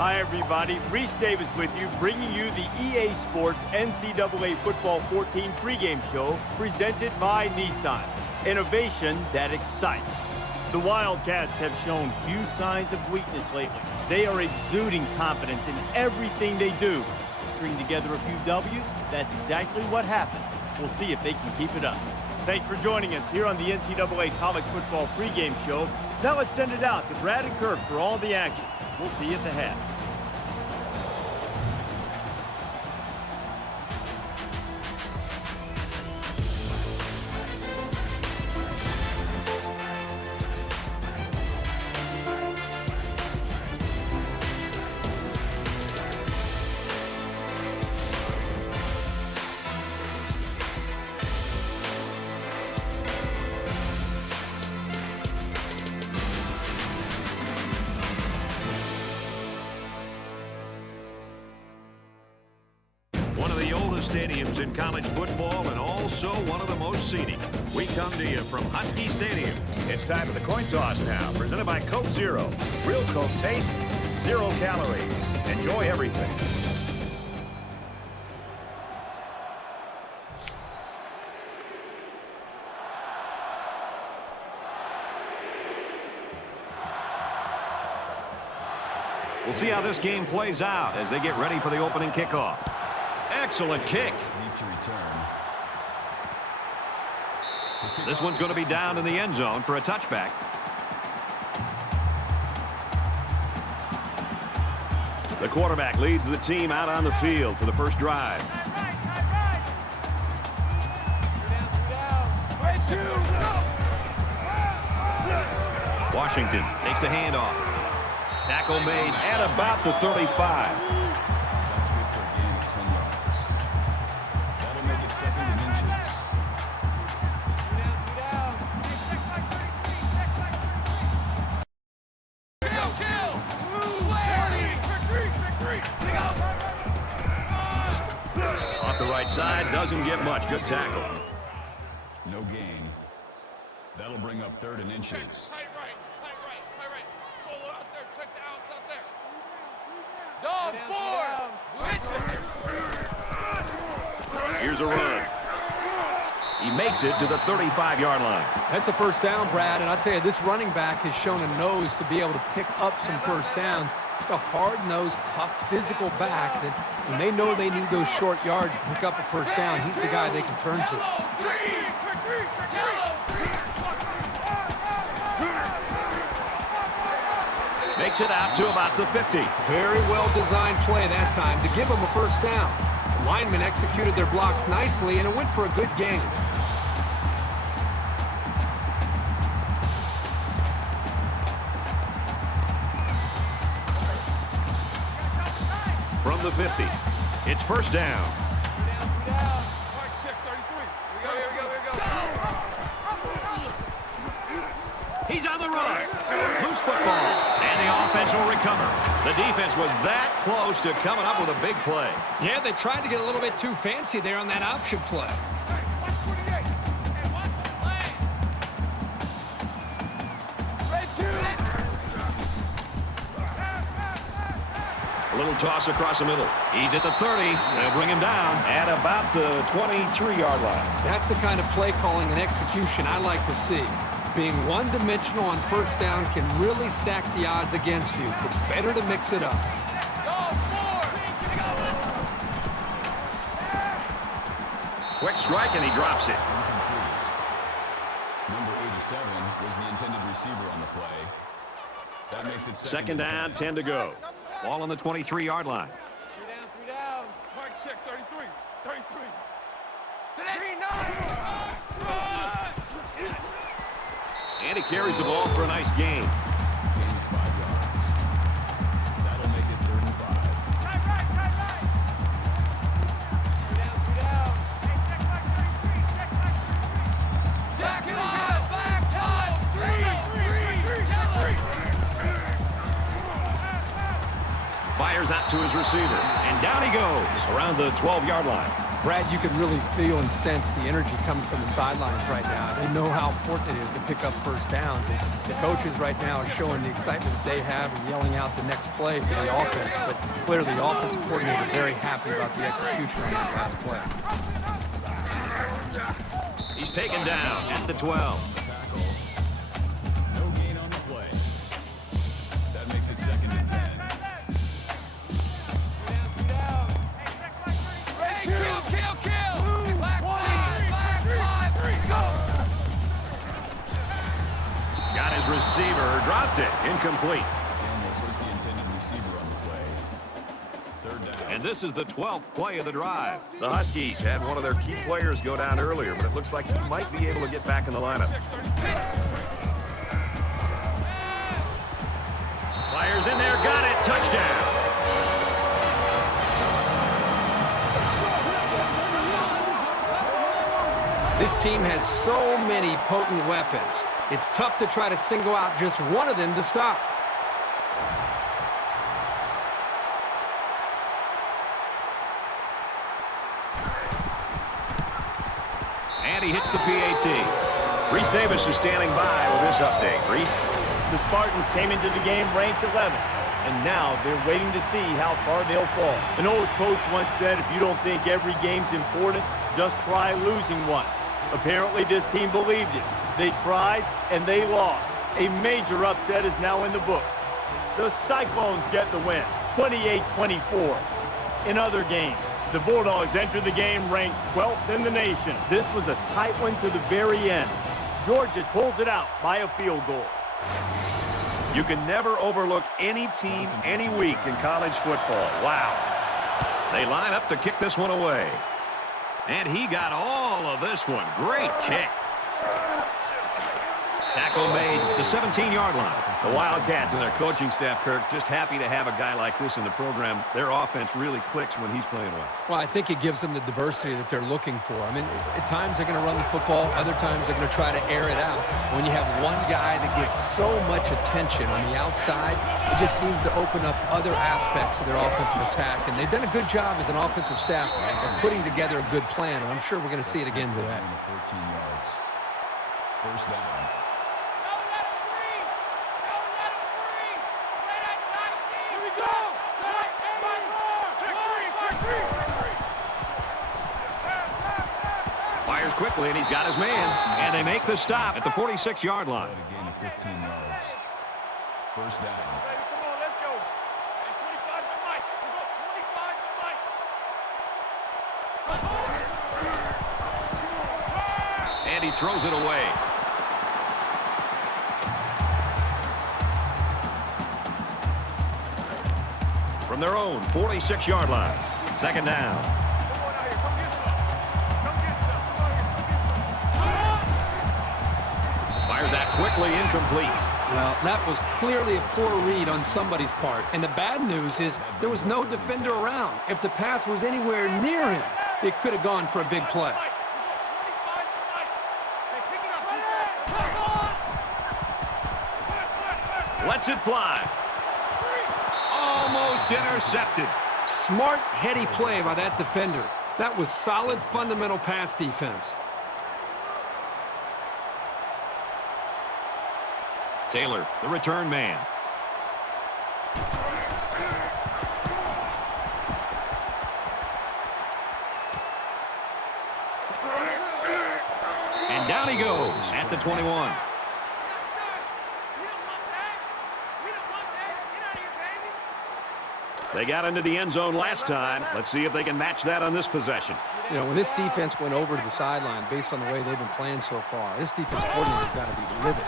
Hi, everybody. Reese Davis with you, bringing you the EA Sports NCAA Football 14 pregame show presented by Nissan. Innovation that excites. The Wildcats have shown few signs of weakness lately. They are exuding confidence in everything they do. String together a few W's, that's exactly what happens. We'll see if they can keep it up. Thanks for joining us here on the NCAA College Football pregame show. Now let's send it out to Brad and Kirk for all the action. We'll see you at the half. One of the oldest stadiums in college football and also one of the most scenic. We come to you from Husky Stadium. It's time for the coin toss now, presented by Coke Zero. Real Coke taste, 0 calories. Enjoy everything. We'll see how this game plays out as they get ready for the opening kickoff. Excellent kick. Deep to return. This one's going to be down in the end zone for a touchback. The quarterback leads the team out on the field for the first drive. Washington takes a handoff. Tackle made at about the 35. That's good for a gain of 10 yards. That'll make it 2nd and inches. Off the right side, doesn't get much. Good tackle. No gain. That'll bring up 3rd and inches. Tight right. Solo out there. Check the outs out there. Dog, 4. Here's a run. He makes it to the 35-yard line. That's a first down, Brad, and I'll tell you, this running back has shown a nose to be able to pick up some first downs. Just a hard-nosed, tough, physical back that when they know they need those short yards to pick up a first down, he's the guy they can turn to. Makes it out to about the 50. Very well-designed play that time to give them a first down. The linemen executed their blocks nicely, and it went for a good gain. From the 50, it's first down. Mark check 33. Here we go. He's on the run. Loose football. And the offense will recover. The defense was that close to coming up with a big play. Yeah, they tried to get a little bit too fancy there on that option play. A little toss across the middle. He's at the 30. They'll bring him down at about the 23-yard line. That's the kind of play calling and execution I like to see. Being one-dimensional on first down can really stack the odds against you. It's better to mix it up. Quick strike, and he drops it. Incomplete. Number 87 was the intended receiver on the play. That makes it Second down, 10 to go. Ball on the 23-yard line. 3 down. Mark check 33. And he carries the ball for a nice gain. Gain of 5 yards. That'll make it 3rd and 5. Tight right. 3 down. Hey, check back 33. Back it up. Back up. 3. Fires out to his receiver. And down he goes around the 12-yard line. Brad, you can really feel and sense the energy coming from the sidelines right now. They know how important it is to pick up first downs. And the coaches right now are showing the excitement that they have and yelling out the next play for the offense. But clearly, the offensive coordinator is very happy about the execution on that last play. He's taken down at the 12. Tackle. No gain on the play. That makes it 2nd and 10. Got his receiver, dropped it, incomplete. Daniels was the intended receiver on the play. 3rd down. And this is the 12th play of the drive. The Huskies had one of their key players go down earlier, but it looks like he might be able to get back in the lineup. Flyers in there, got it, touchdown. This team has so many potent weapons. It's tough to try to single out just one of them to stop. And he hits the PAT. Reese Davis is standing by with this update. Reese? The Spartans came into the game ranked 11th, and now they're waiting to see how far they'll fall. An old coach once said, if you don't think every game's important, just try losing one. Apparently, this team believed it. They tried, and they lost. A major upset is now in the books. The Cyclones get the win, 28-24. In other games, the Bulldogs entered the game ranked 12th in the nation. This was a tight one to the very end. Georgia pulls it out by a field goal. You can never overlook any team, any week in college football. Wow. They line up to kick this one away. And he got all of this one. Great kick. Tackle made the 17-yard line. The Wildcats and their coaching staff, Kirk, just happy to have a guy like this in the program. Their offense really clicks when he's playing well. Well, I think it gives them the diversity that they're looking for. I mean, at times they're going to run the football. Other times they're going to try to air it out. When you have one guy that gets so much attention on the outside, it just seems to open up other aspects of their offensive attack. And they've done a good job as an offensive staff of putting together a good plan. And I'm sure we're going to see it again today. 14 yards. 1st down. Fires quickly, and he's got his man. And they make the stop at the 46-yard line. A gain of 15 yards. 1st down. Come on, let's go. Hey, 25 to Mike. We go 25 to Mike. And he throws it away. From their own 46-yard line. 2nd down. Come on out here. Come get some. Come get some. Come on here. Come get some. Fires that quickly, incomplete. Well, that was clearly a poor read on somebody's part. And the bad news is there was no defender around. If the pass was anywhere near him, it could have gone for a big play. Lets it fly. Almost intercepted. Smart, heady play by that defender. That was solid, fundamental pass defense. Taylor, the return man. And down he goes at the 21. They got into the end zone last time. Let's see if they can match that on this possession. You know, when this defense went over to the sideline, based on the way they've been playing so far, this defense coordinator's got to be livid.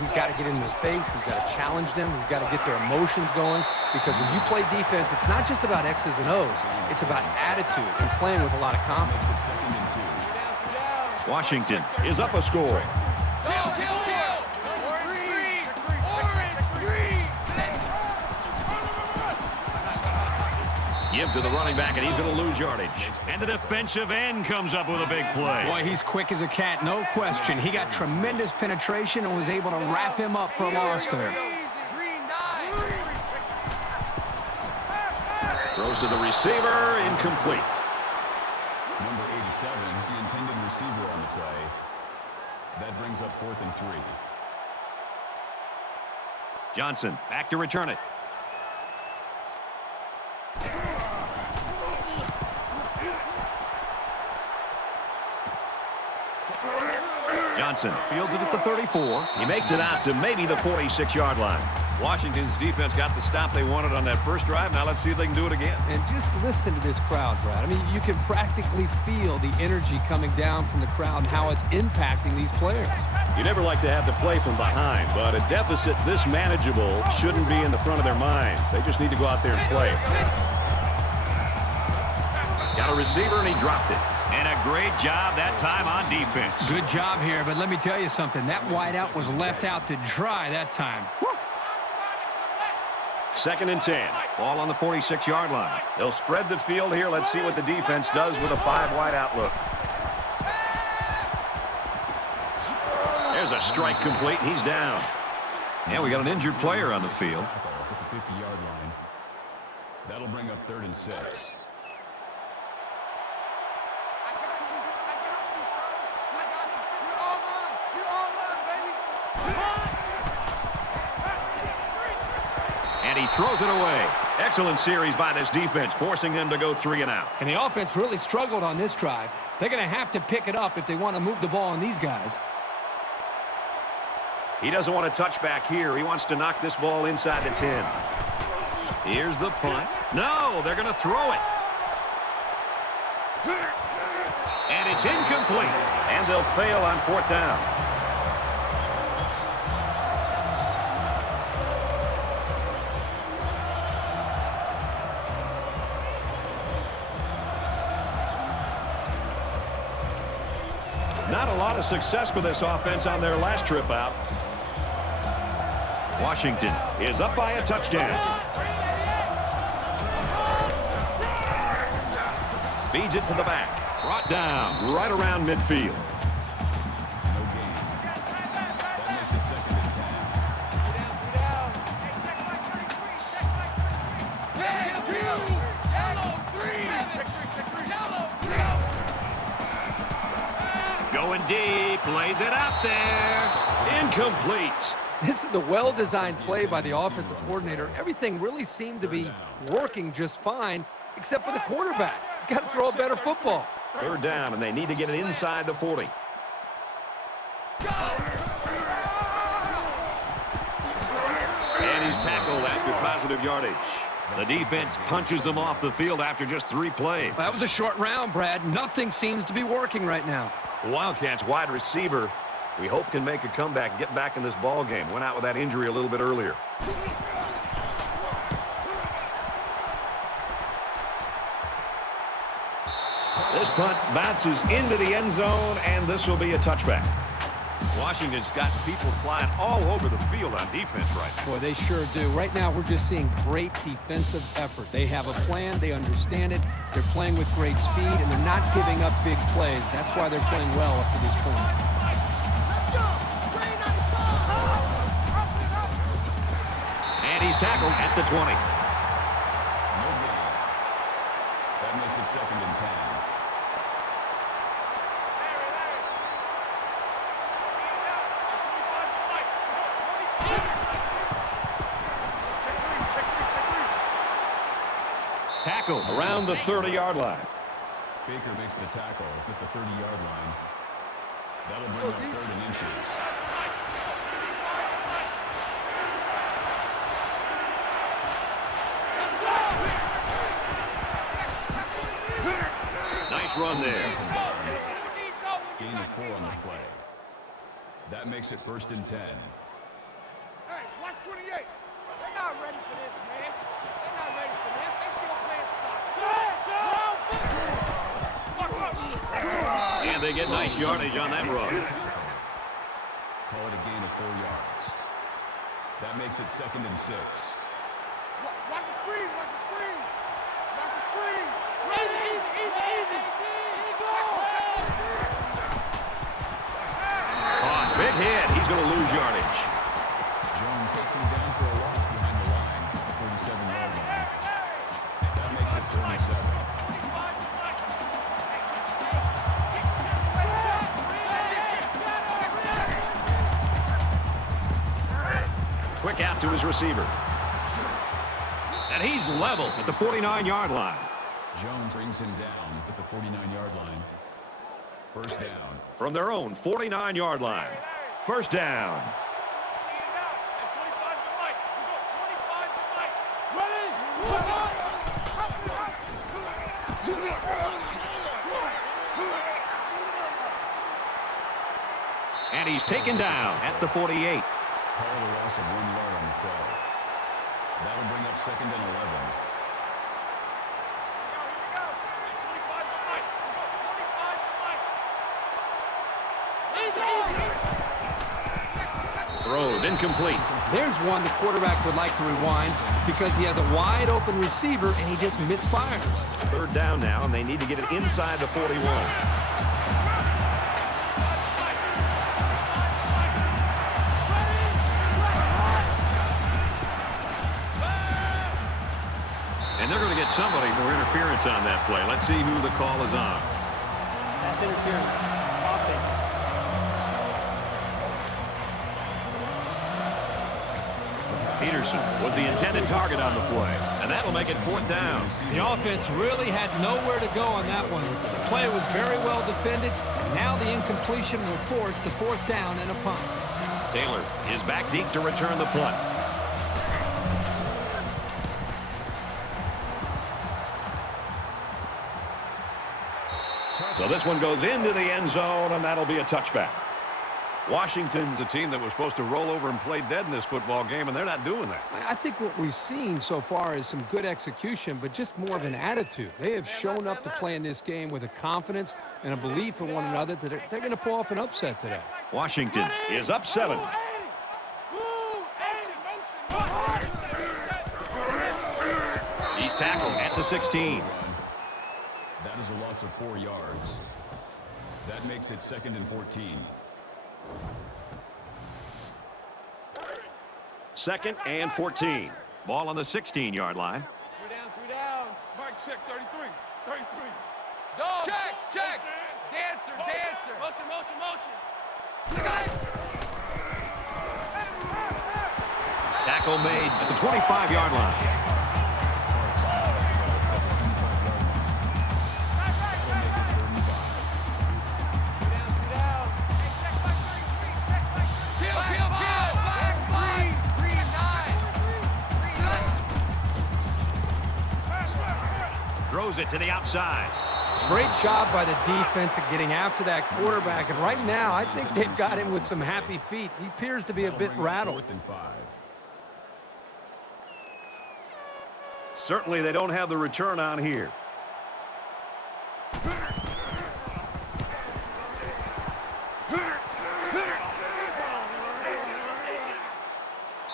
He's got to get in their face. He's got to challenge them. He's got to get their emotions going. Because when you play defense, it's not just about X's and O's. It's about attitude and playing with a lot of confidence. 2nd and 2. Washington is up a score. Give to the running back, and he's going to lose yardage. And the defensive end comes up with a big play. Boy, he's quick as a cat, no question. He got tremendous penetration and was able to wrap him up for a loss there. Throws to the receiver, incomplete. Number 87, the intended receiver on the play. That brings up 4th and 3. Johnson back to return it. Johnson fields it at the 34. He makes it out to maybe the 46-yard line. Washington's defense got the stop they wanted on that first drive. Now let's see if they can do it again. And just listen to this crowd, Brad. I mean, you can practically feel the energy coming down from the crowd and how it's impacting these players. You never like to have to play from behind, but a deficit this manageable shouldn't be in the front of their minds. They just need to go out there and play. Got a receiver, and he dropped it. And a great job that time on defense. Good job here, but let me tell you something. That wideout was left out to dry that time. 2nd and 10. Ball on the 46-yard line. They'll spread the field here. Let's see what the defense does with a 5-wide outlook. There's a strike complete. He's down. Yeah, we got an injured player on the field. At the 50-yard line. That'll bring up 3rd and 6. And he throws it away. Excellent series by this defense, forcing them to go 3 and out. And the offense really struggled on this drive. They're going to have to pick it up if they want to move the ball on these guys. He doesn't want to touch back here. He wants to knock this ball inside the 10. Here's the punt. No, they're going to throw it. And it's incomplete. And they'll fail on 4th down. Not a lot of success for this offense on their last trip out. Washington Is up by a touchdown. feeds it to the back. Brought down right around midfield. No gain. That makes it 2nd and 10. Going deep, lays it out there. Incomplete. This is a well-designed play by the offensive coordinator. Everything really seemed to be working just fine, except for the quarterback. He's got to throw a better football. 3rd down, and they need to get it inside the 40. And he's tackled after positive yardage. The defense punches them off the field after just 3 plays. That was a short round, Brad. Nothing seems to be working right now. The Wildcats wide receiver, we hope can make a comeback and get back in this ball game. Went out with that injury a little bit earlier. This punt bounces into the end zone, and this will be a touchback. Washington's got people flying all over the field on defense right now. Boy, they sure do. Right now, we're just seeing great defensive effort. They have a plan. They understand it. They're playing with great speed, and they're not giving up big plays. That's why they're playing well up to this point. And he's tackled at the 20. No gain. That makes it 2nd and 10. Tackled Around the 30-yard line. Baker makes the tackle at the 30-yard line. That'll bring up 3rd and inches. Nice run there. Gain of 4 on the play. That makes it 1st and 10. Hey, watch 28. They're not ready for this, man. They're not ready for this. They still playing soccer. And they get nice yardage on that run. Call it a gain of 4 yards. That makes it 2nd and 6. Watch the screen. Watch the screen. Watch the screen. Easy. Big hit. He's going to lose yardage. Jones takes him down for a loss behind the line, the 37-yard line. That makes it 37. mark out to his receiver. And he's level at the 49-yard line. Jones brings him down at the 49-yard line. First down. From their own 49-yard line. First down. And he's taken down at the 48. Call a loss of 1 yard on the play. That'll bring up second and 11. Throws incomplete. There's one the quarterback would like to rewind because he has a wide open receiver and he just misfires. Third down now, and they need to get it inside the 41. And they're going to get somebody for interference on that play. Let's see who the call is on. Pass interference. Offense. Peterson was the intended target on the play, and that'll make it fourth down. The offense really had nowhere to go on that one. The play was very well defended. Now the incompletion will force the fourth down and a punt. Taylor is back deep to return the punt. So this one goes into the end zone, and that'll be a touchback. Washington's a team that was supposed to roll over and play dead in this football game, and they're not doing that. I think what we've seen so far is some good execution, but just more of an attitude. They have shown up to play in this game with a confidence and a belief in one another that they're going to pull off an upset today. Washington is up 7. He's tackled at the 16. That is a loss of 4 yards. That makes it second and 14. Second and 14. Ball on the 16-yard line. 3 down. Mike, check 33. 33. Go. Check. Dancer. Motion. Tackle made at the 25-yard line. Throws it to the outside. Great job by the defense at getting after that quarterback. And right now, I think they've got him with some happy feet. He appears to be a bit rattled. 4th and 5. Certainly they don't have the return on here.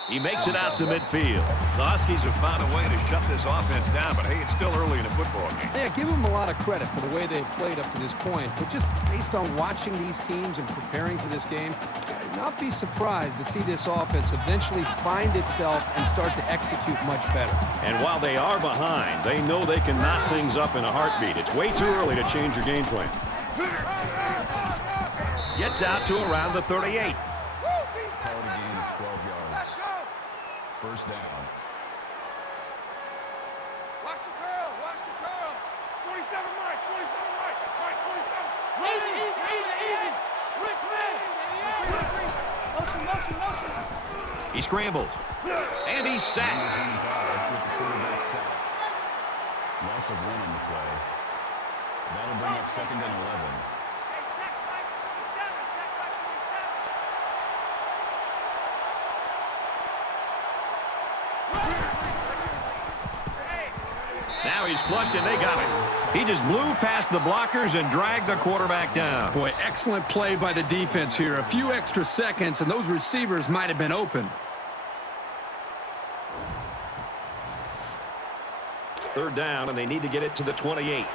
He makes it out to midfield. The Huskies have found a way to shut this offense down, but hey, it's still early in the football game. Yeah, give them a lot of credit for the way they've played up to this point. But just based on watching these teams and preparing for this game, I'd not be surprised to see this offense eventually find itself and start to execute much better. And while they are behind, they know they can knot things up in a heartbeat. It's way too early to change your game plan. Gets out to around the 38. Call it a gain of 12 yards. First down. Watch the curl. 47 Mike. 47. Easy. He scrambles. And he's sacked. With the quarterback sack. Loss of 1 on the play. That'll bring up second and 11. Now he's flushed, and they got him. He just blew past the blockers and dragged the quarterback down. Boy, excellent play by the defense here. A few extra seconds, and those receivers might have been open. Third down, and they need to get it to the 28.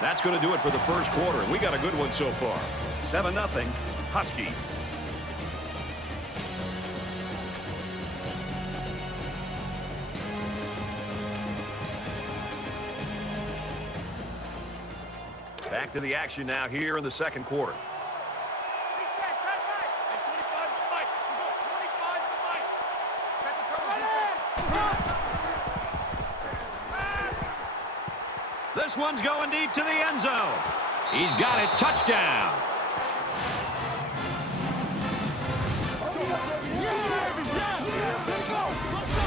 That's going to do it for the first quarter, and we got a good one so far. 7-0, Huskies. back to the action now here in the second quarter. This one's going deep to the end zone. He's got it. Touchdown.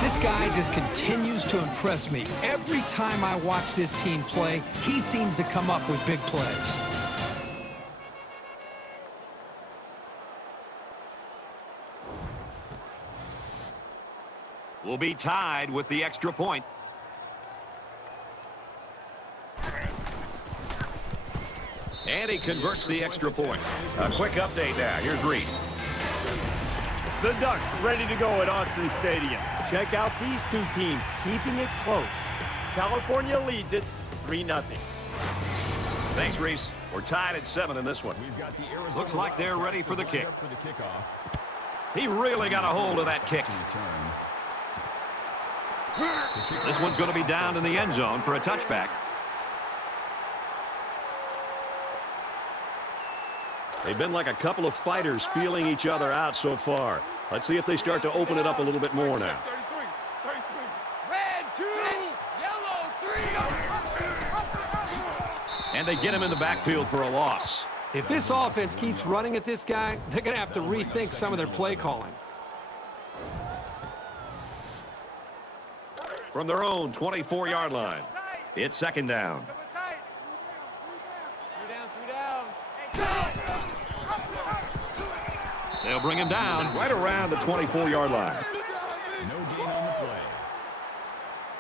This guy just continues to impress me. Every time I watch this team play, he seems to come up with big plays. Will be tied with the extra point. And he converts the extra point. A quick update now. Here's Reese. The Ducks ready to go at Autzen Stadium. Check out these two teams keeping it close. California leads it 3-0. Thanks, Reese. We're tied at 7 in this one. We've got the Arizona Looks like they're ready for the Wildcats kick. for the kickoff. He really got a hold of that kick. This one's going to be down in the end zone for a touchback. They've been like a couple of fighters feeling each other out so far. Let's see if they start to open it up a little bit more now. Red 2, yellow 3. And they get him in the backfield for a loss. If this offense keeps running at this guy, they're going to have to rethink some of their play calling. From their own 24-yard line, it's second down. 3 down. They'll bring him down right around the 24-yard line. No gain on the play.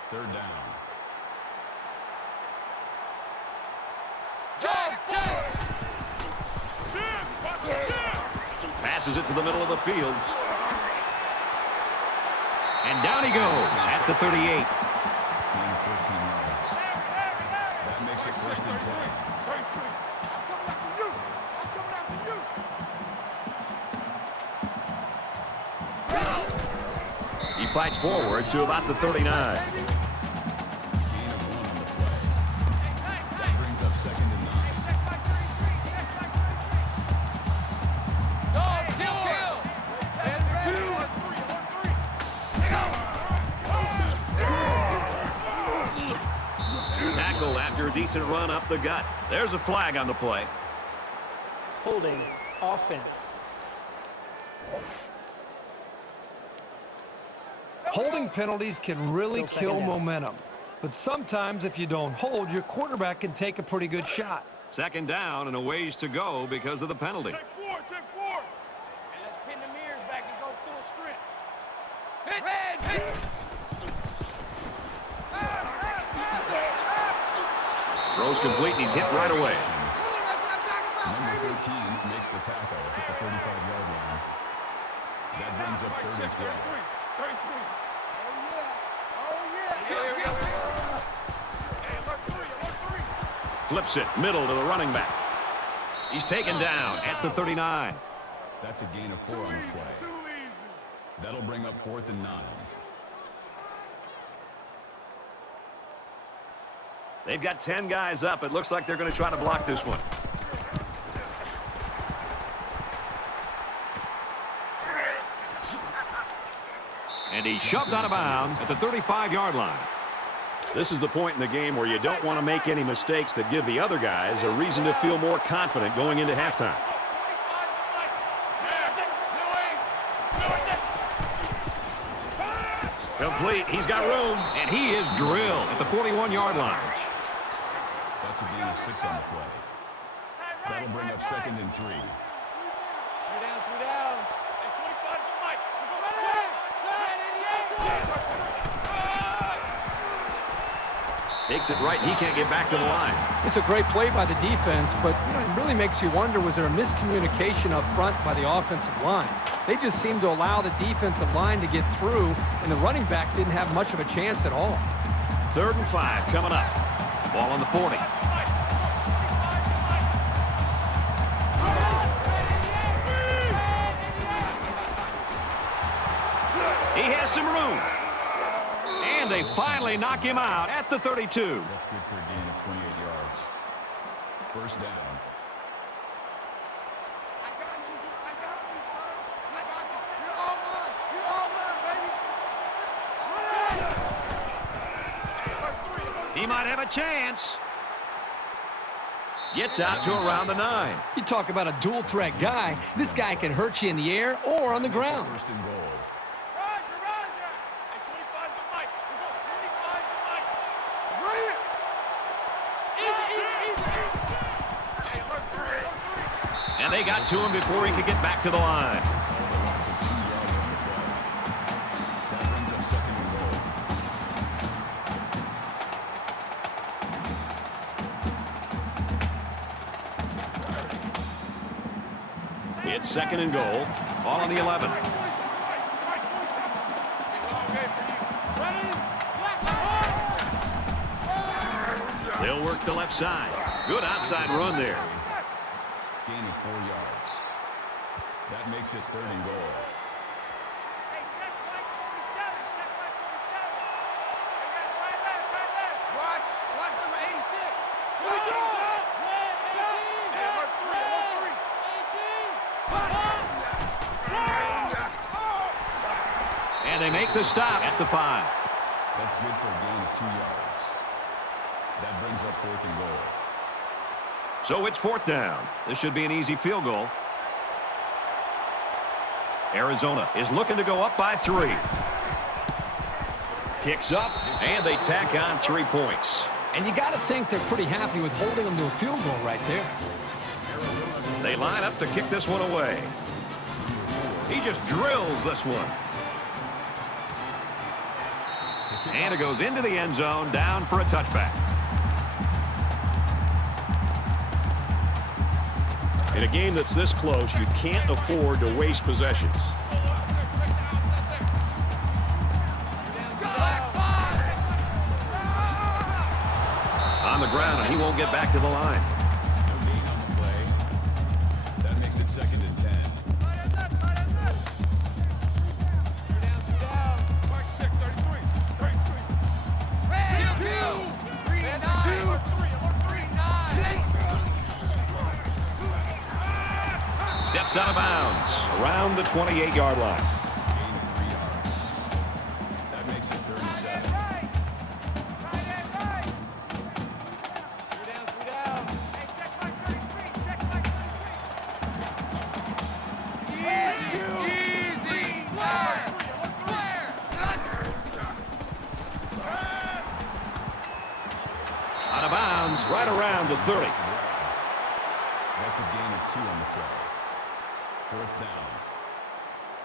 Third down. Passes it to the middle of the field. And down he goes at the 38. Gain of 14 yards. That makes it first and 10. He fights forward to about the 39. Gain of 1 on the play. That brings up second and 9. Tackle after a decent run up the gut. There's a flag on the play. Holding offense. Holding penalties can really Still kill second down. momentum. But sometimes if you don't hold, your quarterback can take a pretty good shot. Second down and a ways to go because of the penalty. Take 4. And let's pin the mirrors back and go full strength. Red. Throws complete and he's hit right away. Number 13 makes the tackle at the 35-yard line. That brings up third and 12. Flips it middle to the running back. He's taken down at the 39. That's a gain of 4 on the play. That'll bring up 4th and 9. They've got 10 guys up. It looks like they're going to try to block this one. And he's shoved out of bounds at the 35-yard line. This is the point in the game where you don't want to make any mistakes that give the other guys a reason to feel more confident going into halftime. Complete. He's got room, and he is drilled at the 41-yard line. That's a gain of 6 on the play. That'll bring up second and 3. 3 down. Takes it right. He can't get back to the line. It's a great play by the defense, but it really makes you wonder, was there a miscommunication up front by the offensive line? They just seemed to allow the defensive line to get through, and the running back didn't have much of a chance at all. 3rd and 5 coming up. Ball on the 40. He has some room. And they finally knock him out at the 32. That's good for a gain of 28 yards. First down. I got you. I got you, son. I got you. You're all mine. You're all mine, baby. He might have a chance. Gets out to around the 9. You talk about a dual threat guy. This guy can hurt you in the air or on the ground. First and goal. Roger, Roger. Hey, 25 to Mike. We go 25 to Mike. Bring it. Easy. Hey, alert 3. And they got to him before he could get back to the line. Loss of 2 yards on the play. That brings up second and goal. It's second and goal. Ball on the 11. They'll work the left side. Good outside run there. Gain of 4 yards. That makes it third and goal. Hey, check Mike 47. Check Mike 47. Hey, right left. Watch number 86. Here we go. Hey, alert 3. And they make the stop at the 5. That's good for a gain of 2 yards. That brings up fourth and goal. So it's fourth down. This should be an easy field goal. Arizona is looking to go up by 3. Kicks up, and they tack on 3 points. And you got to think they're pretty happy with holding them to a field goal right there. They line up to kick this one away. He just drills this one. And it goes into the end zone, down for a touchback. In a game that's this close, you can't afford to waste possessions. On the ground, and he won't get back to the line. No gain on the play. That makes it second and 10. Mike 6, 33. 33. Steps out of bounds around the 28-yard line. Gain of 3 yards. That makes it third and 7. Hey, check Mike 33. Check Mike 33. Easy. Out of bounds, right around the 30. That's a gain of 2 on the play. Fourth down.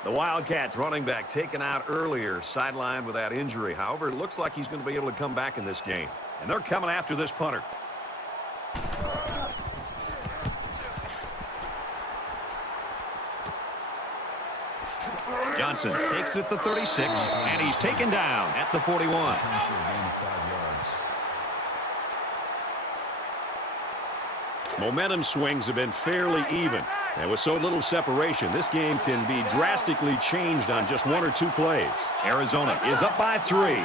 The Wildcats running back taken out earlier, sidelined with that injury. However, it looks like he's going to be able to come back in this game. And they're coming after this punter. Johnson takes it to 36, and he's taken down at the 41. Returns for a gain of 5 yards. Momentum swings have been fairly even. And with so little separation, this game can be drastically changed on just 1 or 2 plays. Arizona is up by 3.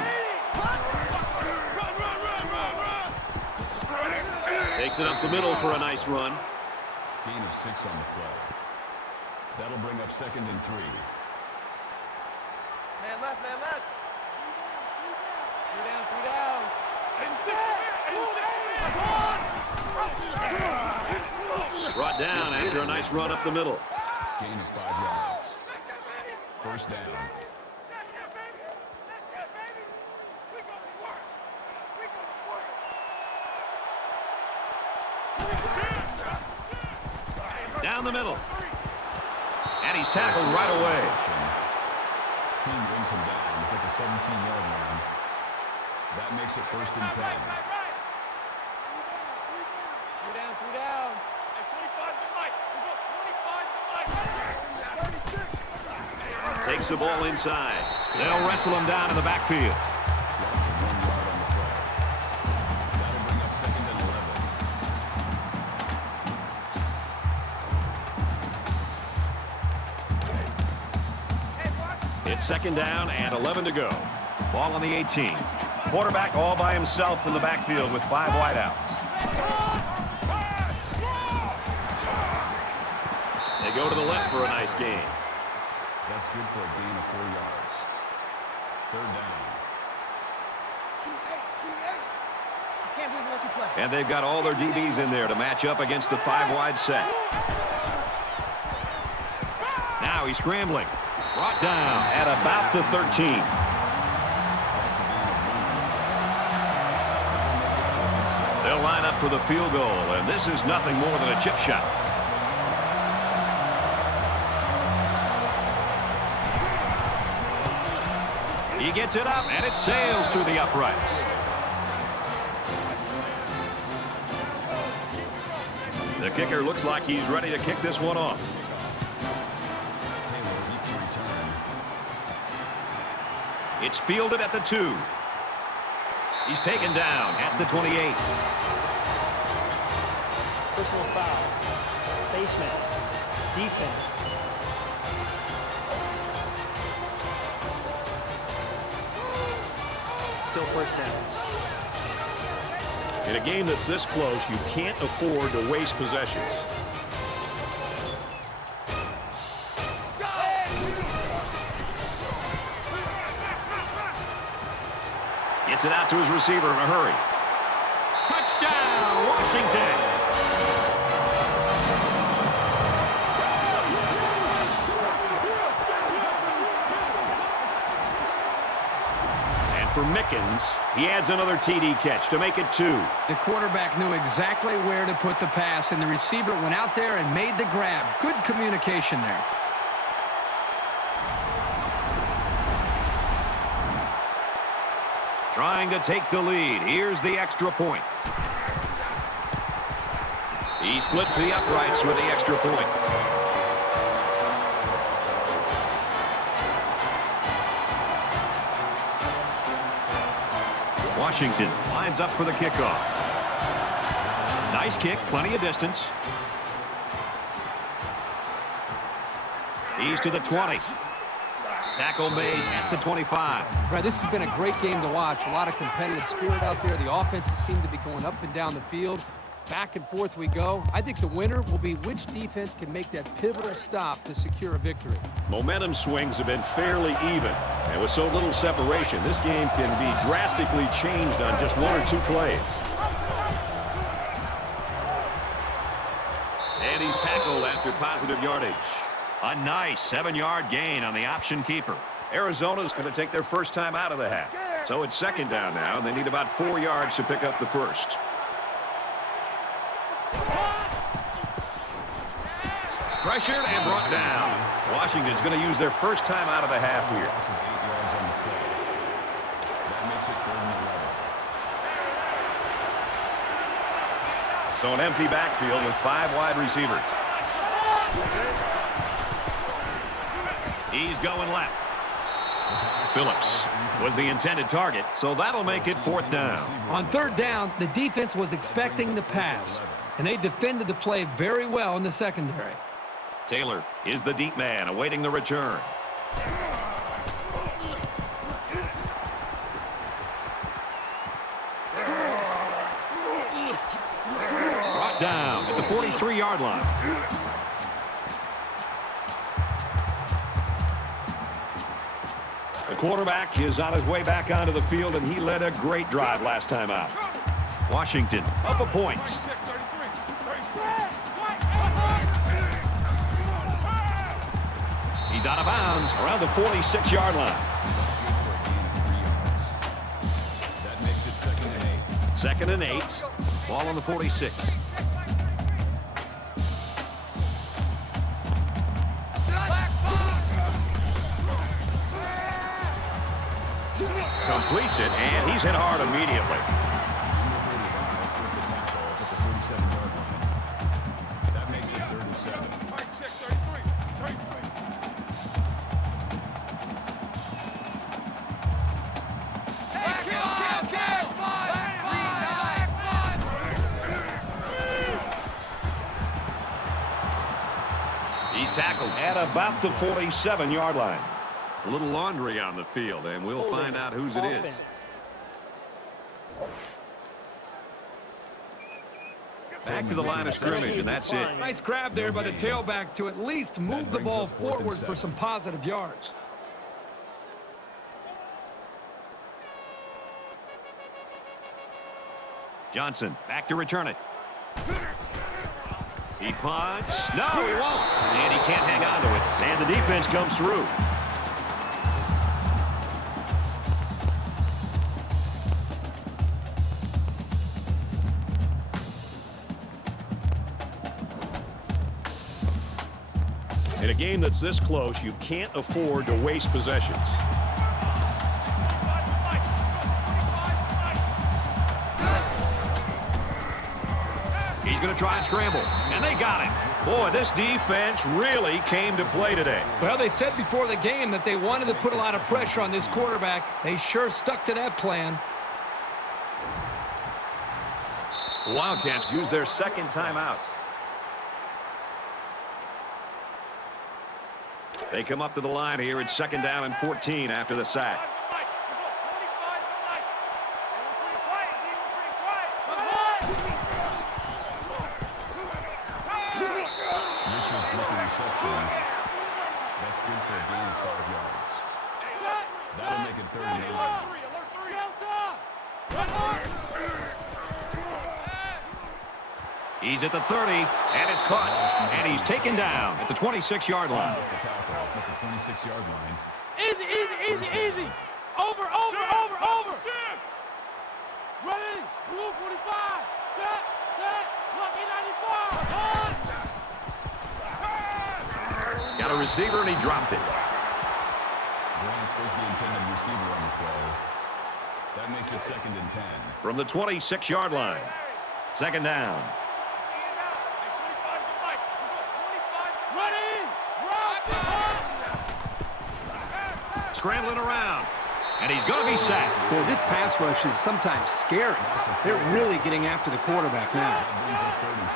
Takes it up the middle for a nice run. Gain of 6 on the play. That'll bring up second and 3. Man left. 3 down. 86. Brought down after a nice run up the middle. Gain of 5 yards. First down. Down the middle. And he's tackled right away. King brings him down at the 17-yard line. That makes it first and 10. 3 down. Hey, 25 to Mike. We go 25 to Mike. 36. Takes the ball inside. They'll wrestle him down in the backfield. Loss of 1 yard on the play. That'll bring up second and 11. It's second down and 11 to go. Ball on the 18. Quarterback all by himself in the backfield with 5 wideouts. go to the left for a nice gain. That's good for a gain of 4 yards. Third down. I can't believe I let you play. And they've got all their DBs in there to match up against the 5-wide set. Now he's scrambling. Brought down at about the 13. They'll line up for the field goal, and this is nothing more than a chip shot. He gets it up, and it sails through the uprights. The kicker looks like he's ready to kick this one off. Taylor deep to return. It's fielded at the 2. He's taken down at the 28. Personal foul. Basement. Defense. Still first down. In a game that's this close, you can't afford to waste possessions. Gets it out to his receiver in a hurry. Touchdown, Washington. And for Mickens, he adds another TD catch to make it 2. The quarterback knew exactly where to put the pass, and the receiver went out there and made the grab. Good communication there. Trying to take the lead. Here's the extra point. He splits the uprights with the extra point. Washington lines up for the kickoff. Nice kick, plenty of distance. He's to the 20. Tackle made at the 25. Right, this has been a great game to watch. A lot of competitive spirit out there. The offenses seem to be going up and down the field. Back and forth we go. I think the winner will be which defense can make that pivotal stop to secure a victory. Momentum swings have been fairly even. And with so little separation, this game can be drastically changed on just 1 or 2 plays. And he's tackled after positive yardage. A nice 7-yard gain on the option keeper. Arizona's going to take their first time out of the half. So it's second down now, and they need about 4 yards to pick up the first. Pressured and brought down. Washington's going to use their first time out of the half here. Loss of 8 yards on the play. That makes it 3rd and 11. So an empty backfield with 5 wide receivers. He's going left. Phillips was the intended target, so that'll make it 4th down. On 3rd down, the defense was expecting the pass, and they defended the play very well in the secondary. Taylor is the deep man awaiting the return. Brought down at the 43-yard line. The quarterback is on his way back onto the field, and he led a great drive last time out. Washington up a point. He's out of bounds around the 46-yard line. That makes it 2nd and 8. 2nd and 8. Ball on the 46. Completes it, and he's hit hard immediately. That makes it 3rd and 7. He's tackled at about the 47-yard line. A little laundry on the field, and we'll find out whose it is. Back to the line of scrimmage, and that's it. Nice grab there by the tailback to at least move the ball forward for some positive yards. Johnson back to return it. He punts. No, he won't. And he can't hang on to it. And the defense comes through. In a game that's this close, you can't afford to waste possessions. He's going to try and scramble, and they got him. Boy, this defense really came to play today. Well, they said before the game that they wanted to put a lot of pressure on this quarterback. They sure stuck to that plan. Wildcats use their second timeout. They come up to the line here. It's 2nd down and 14 after the sack. Richards with the reception. That's good for a gain of 5 yards. That'll make it 3rd and 8. He's at the 30, and it's caught. And he's taken down at the 26-yard line. The tackle at the 26-yard line. Easy. Over. Ready. Blue 45. Set. Lucky 95. Got a receiver, and he dropped it. Grant was the intended receiver on the play. That makes it 2nd and 10. From the 26-yard line. 2nd down. Scrambling around, and he's going to be sacked. Boy, this pass rush is sometimes scary. They're really getting after the quarterback now. That brings up 3rd and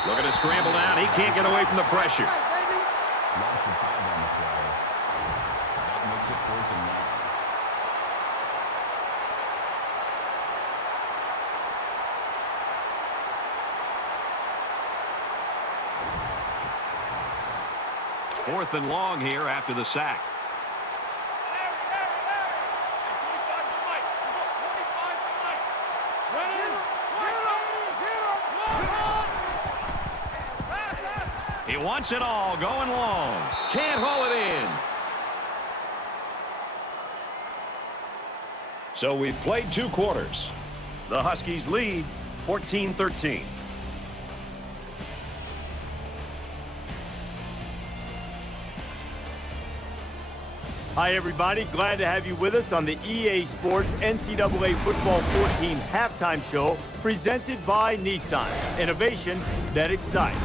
14. Looking to scramble down. He can't get away from the pressure. Loss of 5 on the play. That makes it 4th and 9. Fourth and long here after the sack. He wants it all, going long. Can't haul it in. So we've played 2 quarters. The Huskies lead 14-13. Hi, everybody. Glad to have you with us on the EA Sports NCAA Football 14 halftime show presented by Nissan. Innovation that excites.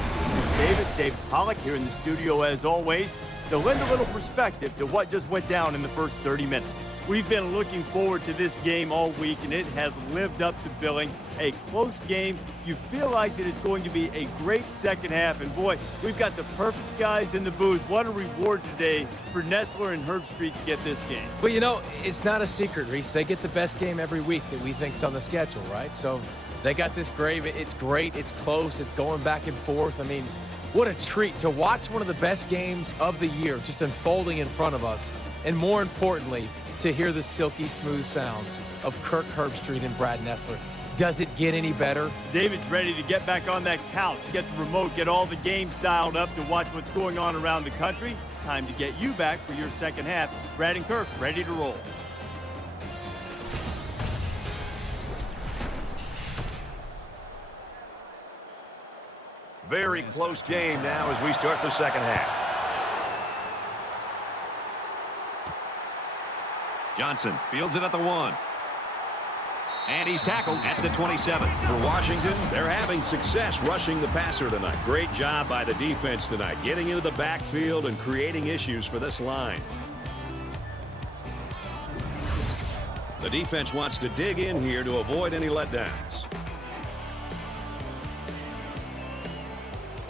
David Pollock here in the studio as always to lend a little perspective to what just went down in the first 30 minutes. We've been looking forward to this game all week, and it has lived up to billing. A close game. You feel like that it's going to be a great second half, and boy, we've got the perfect guys in the booth. What a reward today for Nessler and Herbstreit to get this game. Well, you know, it's not a secret, Reese. They get the best game every week that we think's on the schedule, right? So they got this great. It's great. It's close. It's going back and forth. I mean, what a treat to watch one of the best games of the year just unfolding in front of us, and more importantly, to hear the silky smooth sounds of Kirk Herbstreit and Brad Nessler. Does it get any better? David's ready to get back on that couch, get the remote, get all the games dialed up to watch what's going on around the country. Time to get you back for your second half. Brad and Kirk ready to roll. Very close game now as we start the second half. Johnson fields it at the 1. And he's tackled at the 27. For Washington, they're having success rushing the passer tonight. Great job by the defense tonight, getting into the backfield and creating issues for this line. The defense wants to dig in here to avoid any letdowns.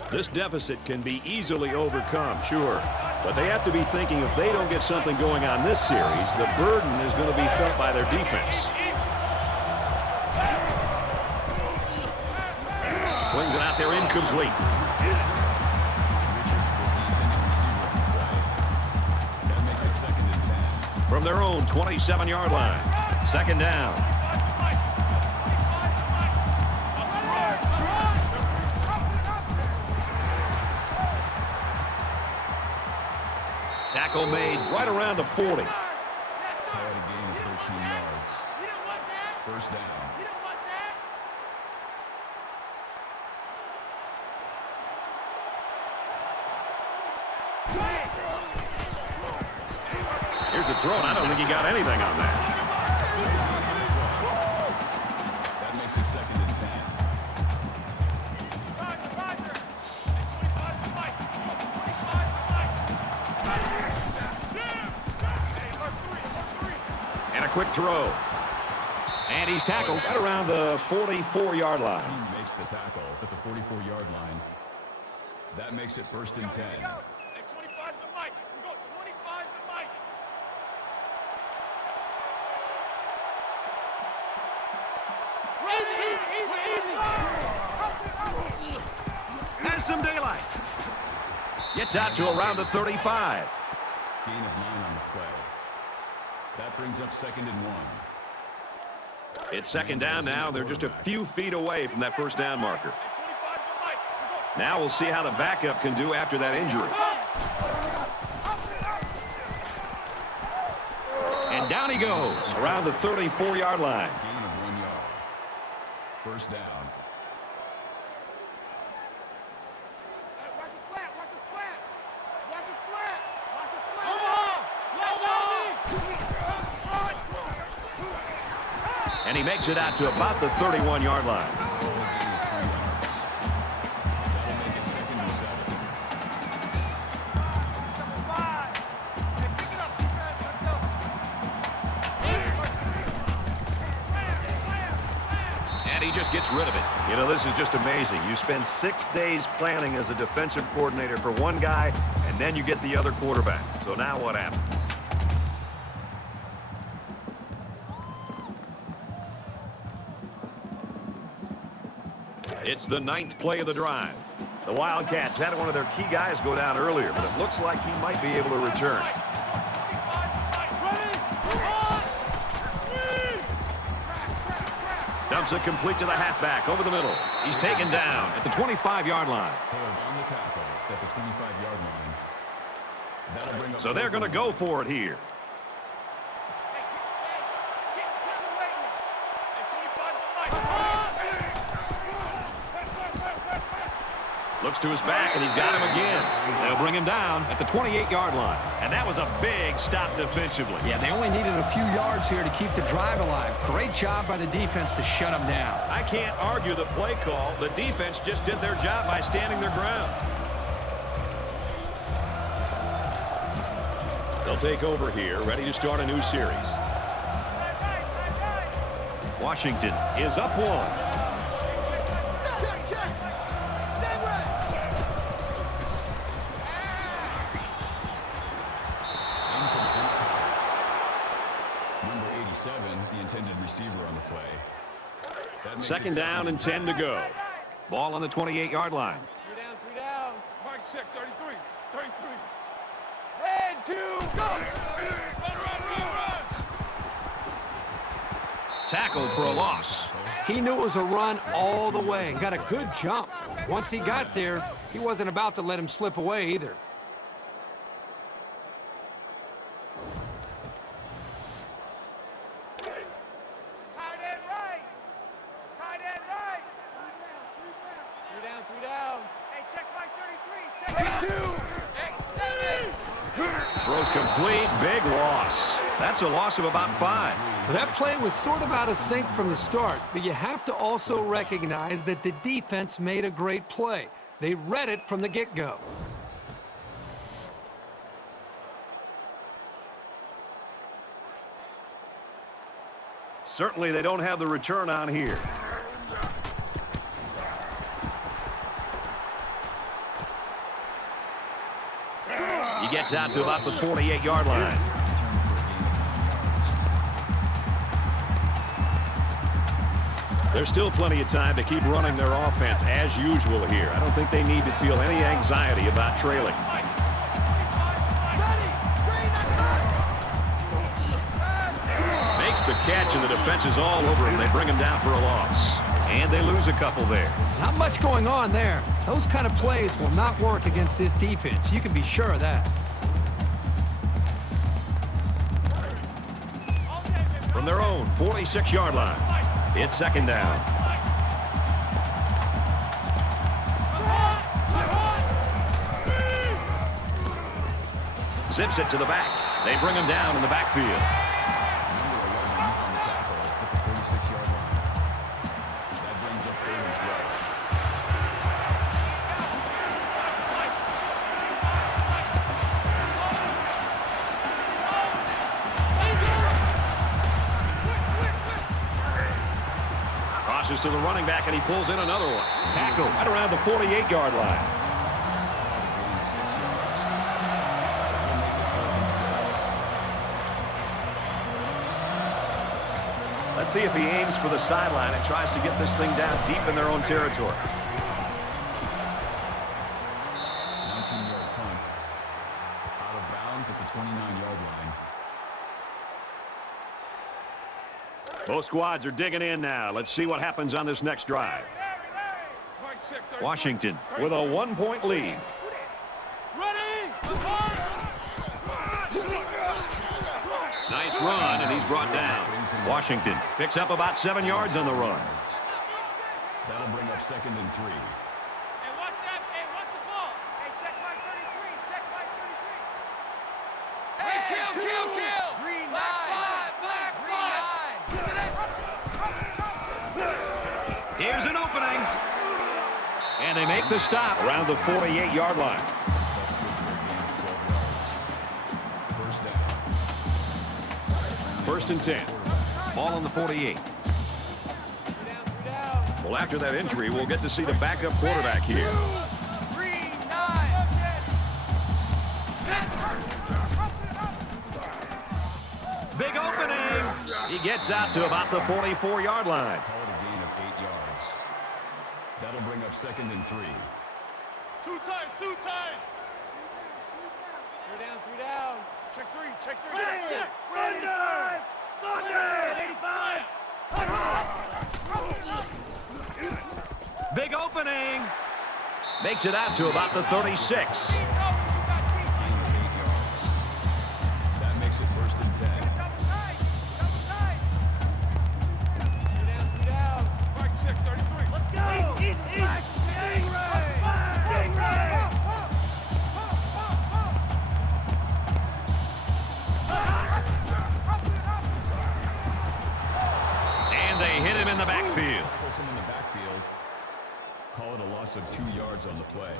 This deficit can be easily overcome, sure. But they have to be thinking if they don't get something going on this series, the burden is going to be felt by their defense. Swings it out there incomplete. That makes it 2nd and 10. From their own 27-yard line. 2nd down. Tackle made right around the 40. They had a gain of 13 yards. First down. Here's the throw, and I don't think he got anything on that. That makes it 2nd and 10. And a quick throw. And he's tackled right around the 44-yard line. He makes the tackle at the 44-yard line. That makes it 1st and 10. Has some daylight. Gets out to around the 35. Gain of 9 on the play. That brings up 2nd and 1. It's 2nd down now. They're just a few feet away from that first down marker. Now we'll see how the backup can do after that injury. And down he goes around the 34-yard line. Gain of 1 yard. First down. And he makes it out to about the 31-yard line. That'll make it 2nd and 7. And he just gets rid of it. You know, this is just amazing. You spend 6 days planning as a defensive coordinator for one guy, and then you get the other quarterback. So now what happens? It's the 9th play of the drive. The Wildcats had one of their key guys go down earlier, but it looks like he might be able to return. Dumps it complete to the halfback over the middle. He's taken down at the 25-yard line. On the tackle at the 25-yard line. That'll bring up. So they're going to go for it here. Looks to his back, and he's got him again. They'll bring him down at the 28-yard line. And that was a big stop defensively. Yeah, they only needed a few yards here to keep the drive alive. Great job by the defense to shut them down. I can't argue the play call. The defense just did their job by standing their ground. They'll take over here, ready to start a new series. Washington is up 1. The intended receiver on the play. 2nd down and 10 to go. Ball on the 28-yard line. 3 down. Mike check 33. 33. Red 2, go! Run. Tackled for a loss. He knew it was a run all the way and got a good jump. Once he got there, he wasn't about to let him slip away either. Throws complete, big loss. That's a loss of about 5. Well, that play was sort of out of sync from the start, but you have to also recognize that the defense made a great play. They read it from the get-go. Certainly they don't have the return on here. He gets gets out to about the 48-yard line. There's still plenty of time to keep running their offense as usual here. I don't think they need to feel any anxiety about trailing. Makes the catch, and the defense is all over him. They bring him down for a loss. And they lose a couple there. Not much going on there. Those kind of plays will not work against this defense. You can be sure of that. From their own 46-yard line, it's second down. Zips it to the back. They bring him down in the backfield. Number 11 on the tackle at the 46-yard line. That brings up third and 12. Crosses to the running back, and he pulls in another one. Tackle right around the 48-yard line. Let's see if he aims for the sideline and tries to get this thing down deep in their own territory. 19-yard punt. Out of bounds at the 29-yard line. Both squads are digging in now. Let's see what happens on this next drive. Washington with a 1-point lead. Nice run, and he's brought down. Washington picks up about 7 yards on the run. That'll bring up second and 3. Hey, watch that. Hey, watch the ball. Hey, check my 33. Check my 33. Hey, kill. Green 9. Green 9. Here's an opening. And they make the stop around the 48-yard line. That's good for a gain of 12 yards. First down. First and 10. Ball on the 48. Well, after that injury, we'll get to see the backup quarterback here. Green 9. Big opening. He gets out to about the 44-yard line. Call it a gain of 8 yards. That'll bring up second and 3. Two times. Three down. Check three. Run 9. Thunder. 85. Big opening. Makes it out to about the 36. Gain of 8 yards. That makes it first and 10. Double tight. Three down. Right, check 33. Let's go. Easy. And they hit him in the backfield. Tackles him in the backfield. Call it a loss of 2 yards on the play.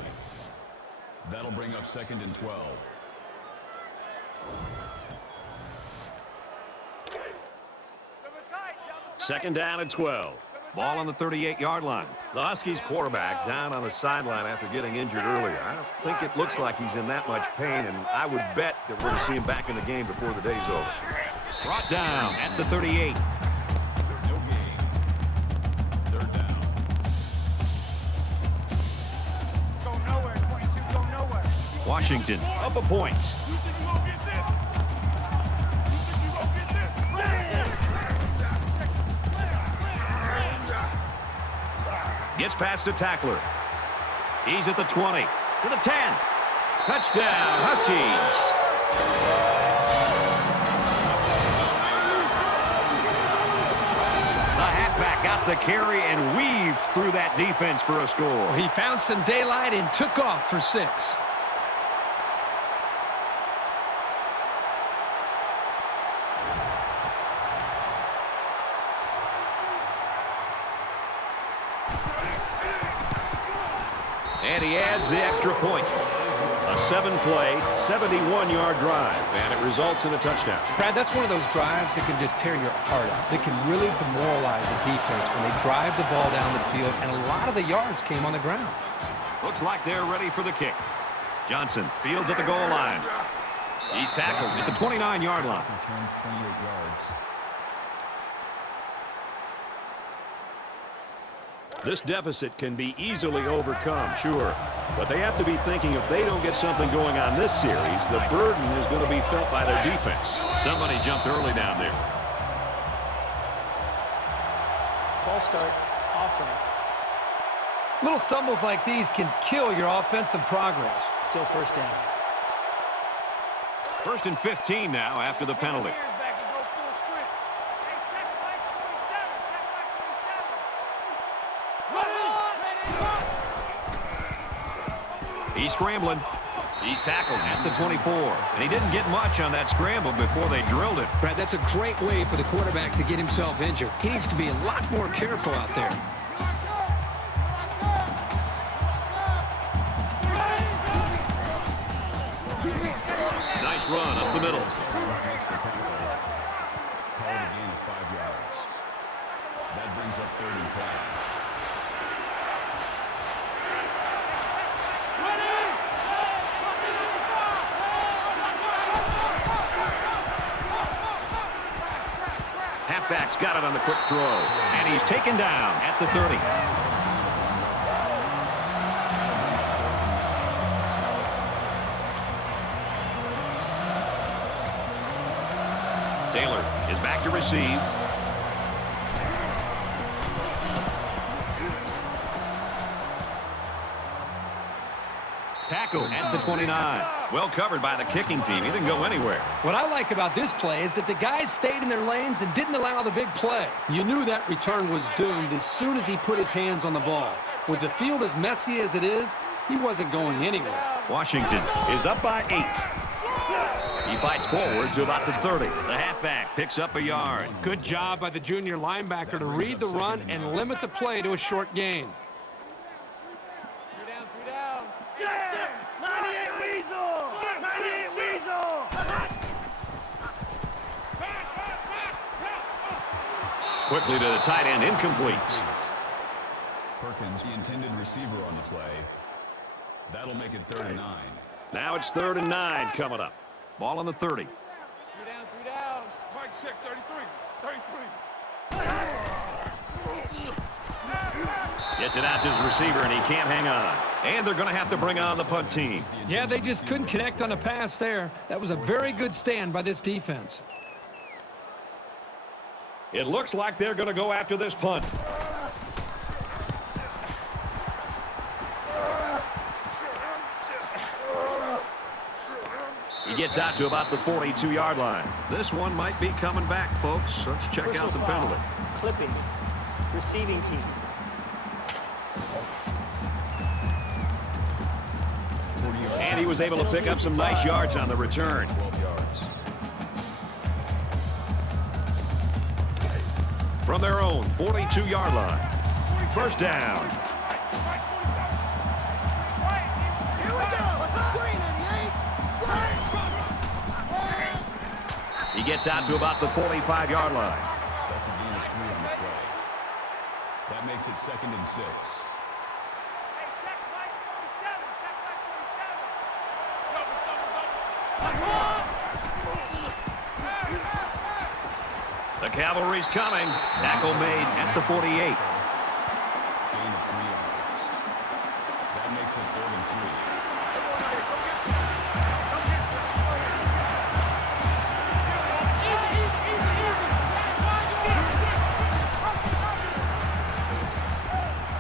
That'll bring up second and 12. Second down and 12. Ball on the 38-yard line. The Huskies quarterback down on the sideline after getting injured earlier. I don't think it looks like he's in that much pain, and I would bet that we're going to see him back in the game before the day's over. Brought down at the 38. No gain. Third down. Go nowhere, 22. Go nowhere. Washington up a point. You think you won't get this? Gets past the tackler. He's at the 20. To the 10. Touchdown, Huskies. The halfback got the carry and weaved through that defense for a score. He found some daylight and took off for 6. And he adds the extra point. A 7-play, 71-yard drive, and it results in a touchdown. Brad, that's one of those drives that can just tear your heart out. They can really demoralize the defense when they drive the ball down the field, and a lot of the yards came on the ground. Looks like they're ready for the kick. Johnson fields at the goal line. He's tackled at the 29-yard line. Returns 28 yards. This deficit can be easily overcome, sure. But they have to be thinking if they don't get something going on this series, the burden is going to be felt by their defense. Somebody jumped early down there. Ball start, offense. Little stumbles like these can kill your offensive progress. Still first down. 1st and 15 now after the penalty. He's scrambling. He's tackled at the 24. And he didn't get much on that scramble before they drilled it. Brad, that's a great way for the quarterback to get himself injured. He needs to be a lot more careful out there. Nice run up the middle. Makes the tackle. Call it a gain of 5 yards. That brings up 3rd and 10. Halfback's got it on the quick throw. And he's taken down at the 30. Taylor is back to receive. Tackle at the 29. Well covered by the kicking team. He didn't go anywhere. What I like about this play is that the guys stayed in their lanes and didn't allow the big play. You knew that return was doomed as soon as he put his hands on the ball. With the field as messy as it is, he wasn't going anywhere. Washington is up by 8. He fights forward to about the 30. The halfback picks up a yard. Good job by the junior linebacker to read the run and limit the play to a short gain. 3 down. 98 Weasel! 98 Weasel! Quickly to the tight end, incomplete. Perkins, the intended receiver on the play. That'll make it 3rd and 9. Now it's 3rd and 9 coming up. Ball on the 30. 3 down. Mike, check 33. 33. Gets it out to his receiver, and he can't hang on. And they're going to have to bring on the punt team. Yeah, they just couldn't connect on a pass there. That was a very good stand by this defense. It looks like they're going to go after this punt. He gets out to about the 42-yard line. This one might be coming back, folks. Let's check out the penalty. Clipping. Receiving team. And he was able to pick up some nice yards on the return. 12 yards. From their own 42-yard line. First down. Here we go. He gets out to about the 45-yard line. That's a gain of 3 on the play. That makes it 2nd and 6. The cavalry's coming. Tackle made at the 48. Gain of 3 yards. That makes it 3rd and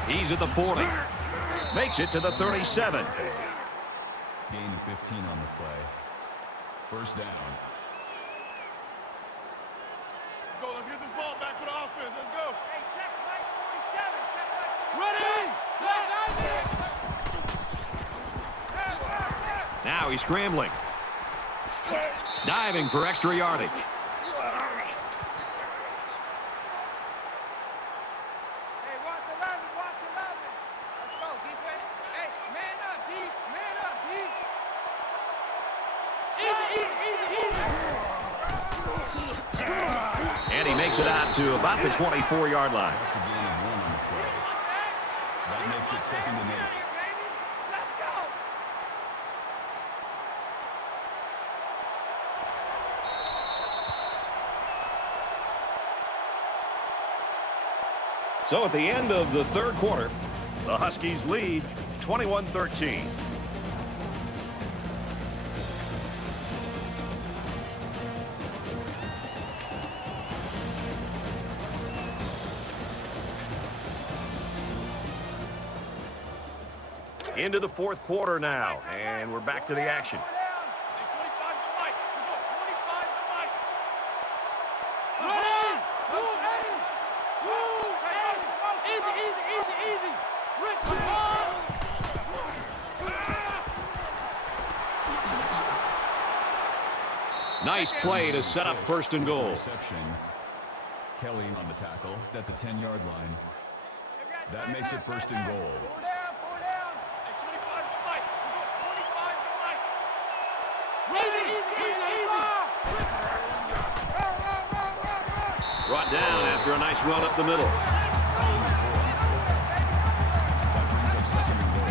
3. He's at the 40. Makes it to the 37. Gain of 15 on the play. First down. Let's go. Let's get this ball back for the offense. Let's go. Hey, check Mike 47. Check Mike 47. Ready? Now he's scrambling. Diving for extra yardage. Hey, watch 11. Watch 11. Let's go, defense. Hey, man up, D. Man up, D. And he makes it out to about the 24-yard line. That's a gain of 1 on the play. That makes it 2nd and 8. Let's go. So at the end of the third quarter, the Huskies lead 21-13. Into the fourth quarter now, and we're back to the action. Nice play to set up first and goal. Reception. Kelly on the tackle at the 10-yard line. That makes it first and goal. Brought down after a nice run up the middle. That brings up second and goal.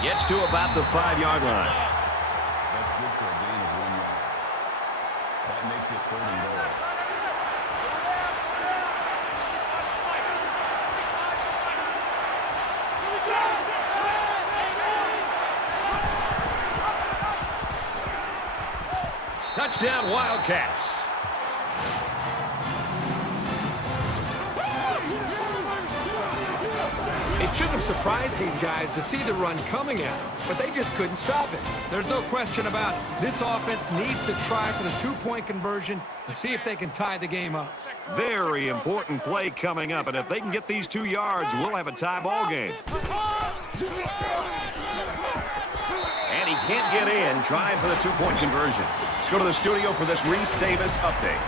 Gets to about the 5-yard line. That's good for a gain of 1 yard. That makes it third and goal. Touchdown, Wildcats. It shouldn't have surprised these guys to see the run coming at them, but they just couldn't stop it. There's no question about it. This offense needs to try for the two-point conversion and see if they can tie the game up. Very important play coming up, and if they can get these 2 yards, we'll have a tie ball game. And he can't get in, trying for the two-point conversion. Let's go to the studio for this Reese Davis update.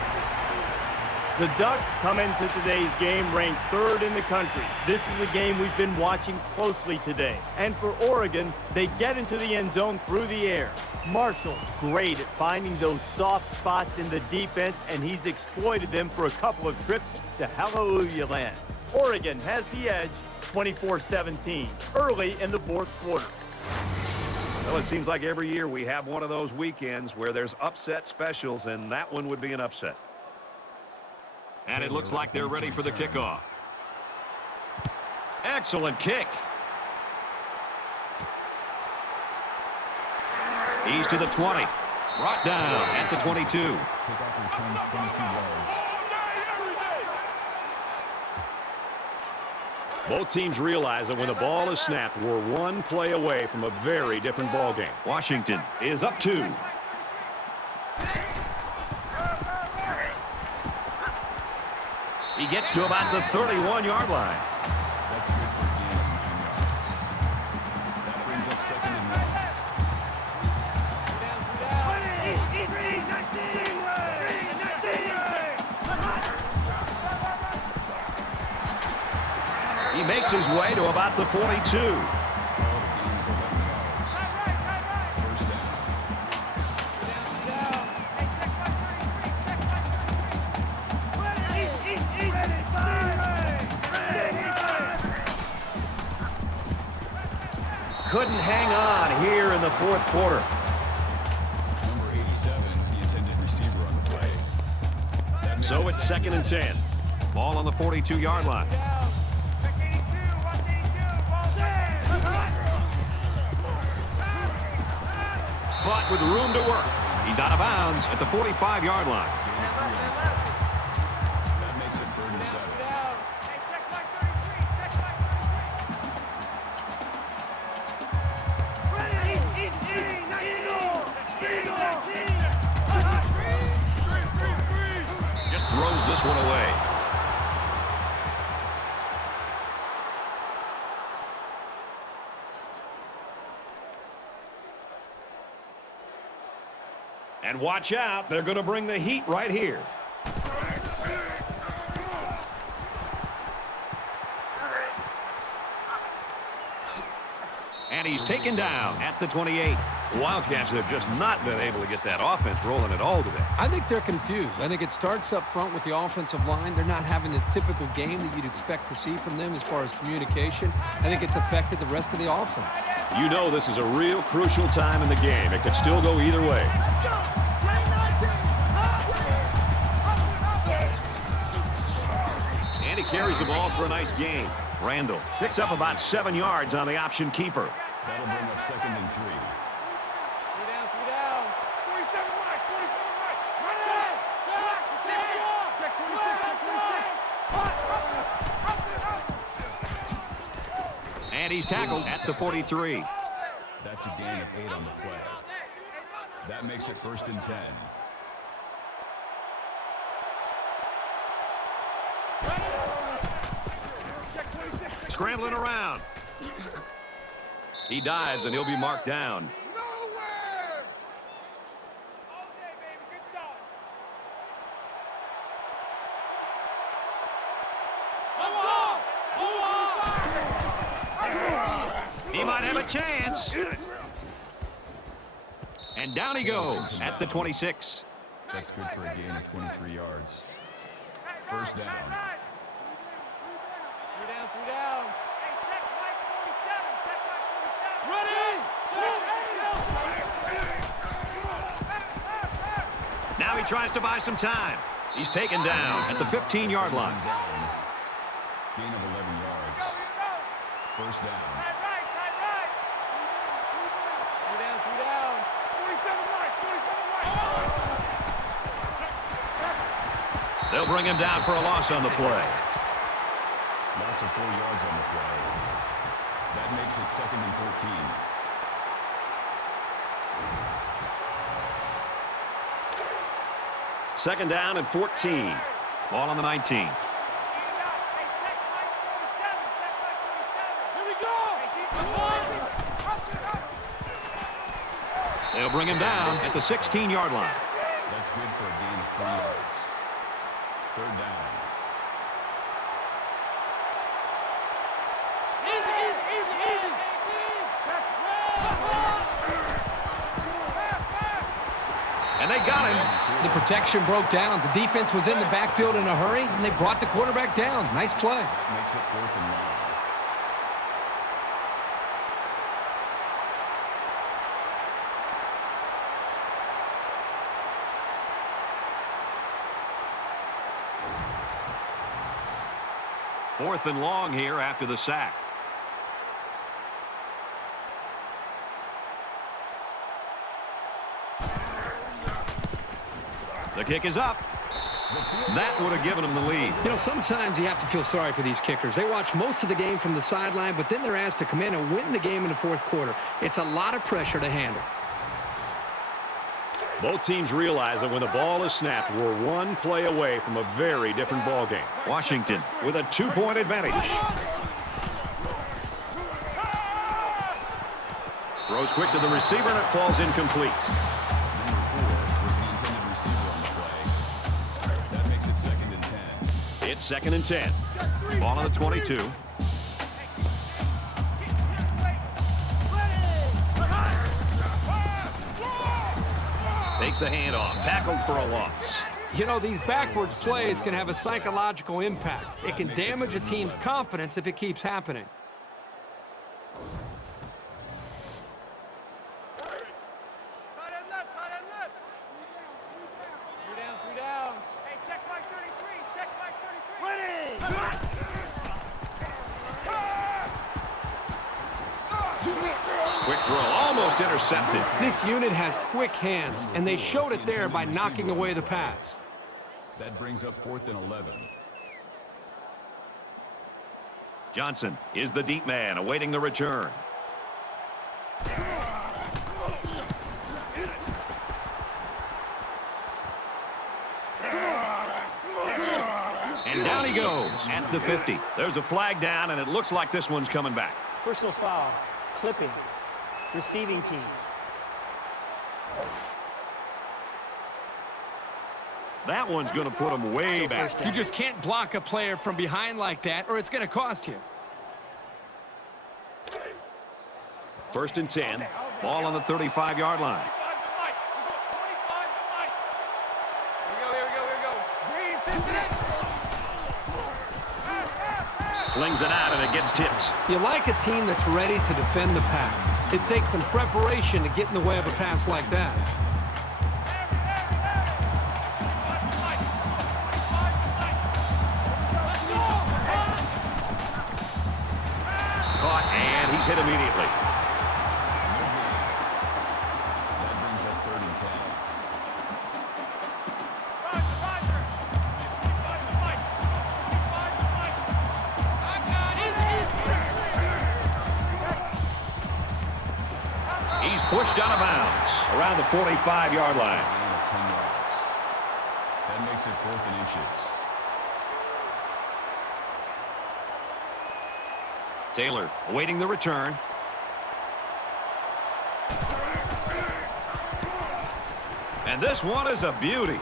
The Ducks come into today's game ranked 3rd in the country. This is a game we've been watching closely today. And for Oregon, they get into the end zone through the air. Marshall's great at finding those soft spots in the defense, and he's exploited them for a couple of trips to Hallelujah Land. Oregon has the edge 24-17 early in the fourth quarter. Well, it seems like every year we have one of those weekends where there's upset specials, and that one would be an upset. And it looks like they're ready for the kickoff. Excellent kick. He's to the 20. Brought down at the 22. Kickoff return 22 yards. Both teams realize that when the ball is snapped, we're one play away from a very different ball game. Washington is up 2. He gets to about the 31-yard line. That's good for a gain of 9 yards. That brings up second and 1. He makes his way to about the 42. Called a gain of 11 yards. First down. Couldn't hang on here in the fourth quarter. Number 87, the intended receiver on the play. So it's 2nd and 10. Ball on the 42-yard line. Caught with room to work. He's out of bounds at the 45-yard line. That makes it 3rd and 7. Just throws this one away. And watch out, they're going to bring the heat right here. And he's taken down at the 28. The Wildcats have just not been able to get that offense rolling at all today. I think they're confused. I think it starts up front with the offensive line. They're not having the typical game that you'd expect to see from them as far as communication. I think it's affected the rest of the offense. You know this is a real crucial time in the game. It could still go either way. And he carries the ball for a nice gain. Randall picks up about 7 yards on the option keeper. That'll bring up 2nd and 3. 3 down, 3 down. 47 right, 47 right. Run it! Check 26, check 26. And he's tackled at the 43. That's a gain of 8 on the play. That makes it 1st and 10. Scrambling around. He dives, and he'll be marked down. Nowhere! All day, baby. Good job. He might have a chance. And down he goes at the 26. That's good for a gain of 23 yards. 1st down. 3 down, 3 down. Hey, check Mike 47. Check Mike 47. Ready! Now he tries to buy some time. He's taken down at the 15-yard line. Gain of 11 yards. 1st down. Tight right, tight right. 3 down, 3 down. 47 right, 47 right. They'll bring him down for a loss on the play. Loss of 4 yards on the play. That makes it 2nd and 14. Second down and 14. Ball on the 19. Hey, check Mike 47. Check Mike 47. Here we go. Hey, They'll bring him down at the 16-yard line. That's good for a gain of 3 yards. 3rd down. And they got him. The protection broke down. The defense was in the backfield in a hurry, and they brought the quarterback down. Nice play. That makes it 4th and 9. Fourth and long here after the sack. The kick is up. That would have given them the lead. You know, sometimes you have to feel sorry for these kickers. They watch most of the game from the sideline, but then they're asked to come in and win the game in the 4th quarter. It's a lot of pressure to handle. Both teams realize that when the ball is snapped, we're one play away from a very different ball game. Washington with a 2-point advantage. Throws quick to the receiver, and it falls incomplete. Number 4 was the intended receiver on the play. That makes it 2nd and 10. It's 2nd and 10. Ball on the 22. Takes a handoff, tackled for a loss. You know, these backwards plays can have a psychological impact. It can damage a team's confidence if it keeps happening. Tight end left, tight end left. 3 down, 3 down. Hey, check Mike 33. Check Mike 33. Ready! Quick throw, almost intercepted. This unit has quick hands, and they showed it there by knocking away the pass. That brings up 4th and 11. Johnson is the deep man, awaiting the return. And down he goes at the 50. There's a flag down, and it looks like this one's coming back. Personal foul. Clipping. Receiving team. That one's going to put him way back. You just can't block a player from behind like that, or it's going to cost you. 1st and 10. Ball on the 35-yard line. Slings it out, and it gets tipped. You like a team that's ready to defend the pass. It takes some preparation to get in the way of a pass like that. Caught, and he's hit immediately. That brings us 3rd and 10. He's pushed out of bounds around the 45-yard line. Gain of 10 yards. That makes it 4th and inches. Taylor awaiting the return. And this one is a beauty.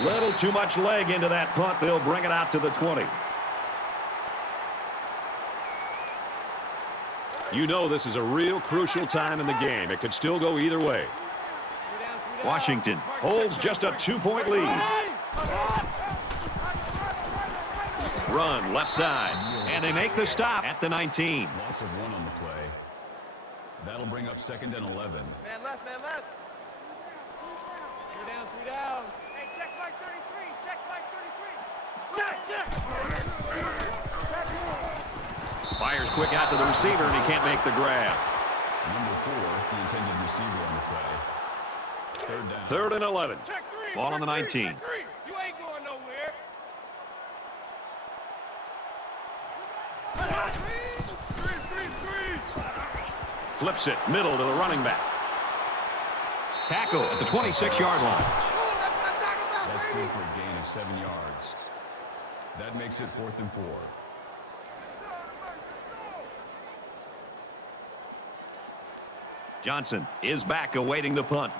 Little too much leg into that punt. They'll bring it out to the 20. You know this is a real crucial time in the game. It could still go either way. Washington holds just a 2-point lead. Run left side, and they make the stop at the 19. Loss of 1 on the play. That'll bring up 2nd and 11. Man left, man left. 3 down. Hey, check Mike 33. Check Mike 33. Fires quick out to the receiver, and he can't make the grab. Number 4, the intended receiver on the play. 3rd down. 3rd and 11. Check 3. Ball on the 19. Check 3. You ain't going nowhere. Flips it middle to the running back. Tackle at the 26-yard line. That's good for a gain of 7 yards. That makes it 4th and 4. Johnson is back awaiting the punt.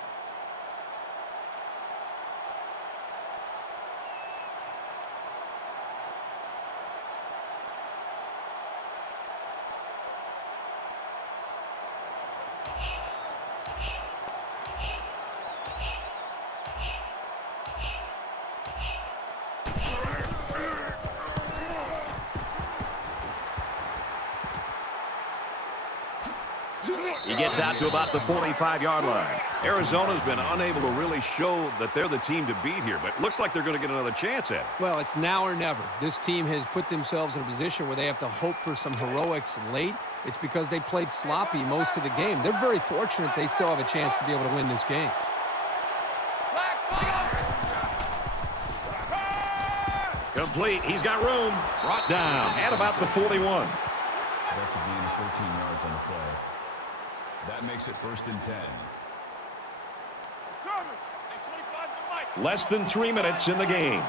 He gets out to about the 45-yard line. Arizona's been unable to really show that they're the team to beat here, but it looks like they're going to get another chance at it. Well, it's now or never. This team has put themselves in a position where they have to hope for some heroics late. It's because they played sloppy most of the game. They're very fortunate they still have a chance to be able to win this game. Complete. He's got room. Brought down at about the 41. That's a gain of 14 yards on the play. That makes it 1st and 10. Less than 3 minutes in the game.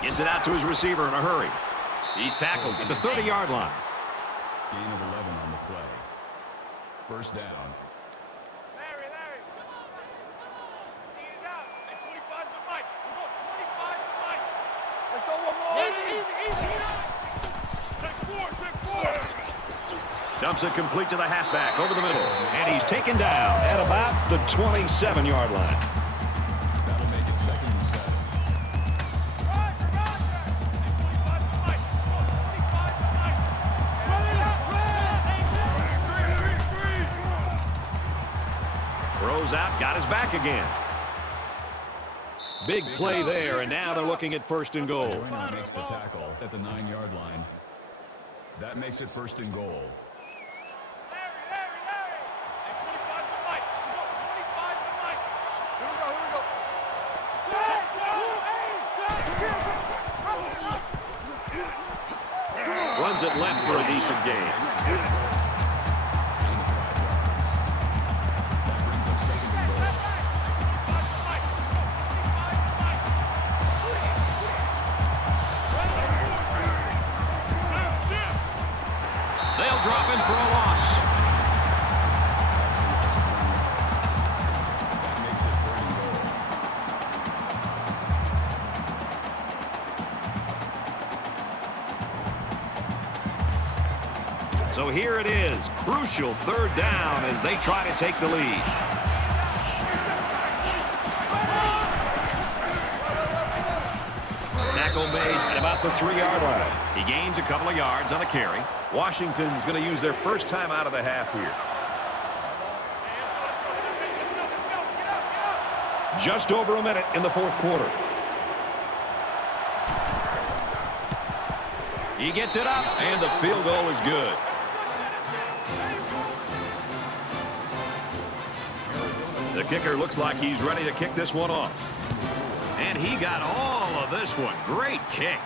Gets it out to his receiver in a hurry. He's tackled at the 30-yard line. Gain of 11 on the play. 1st down. Larry. Eat it out. Hey, 25 to Mike. We're going 25 to Mike. Let's go one more. Easy. Check 4. Dumps it complete to the halfback over the middle. And he's taken down at about the 27-yard line. That'll make it 2nd and 7. Roger. Hey, 25 to Mike. We're going 25 to Mike. Throws out, got his back again. Big play there, and now they're looking at 1st and goal. Joyner makes the tackle at the 9-yard line. That makes it 1st and goal. Larry. Hey, 25 to Mike. We're going 25 to Mike. Here we go. Runs it left for a decent gain. Gain of 5 yards. That brings up 2nd and goal. They'll drop him for a loss. That makes it 3rd and goal. So here it is, crucial 3rd down as they try to take the lead. Tackle made at about the 3-yard line. He gains a couple of yards on the carry. Washington's going to use their first time out of the half here. Just over a minute in the fourth quarter. He gets it up, and the field goal is good. The kicker looks like he's ready to kick this one off. And he got all of this one. Great kick.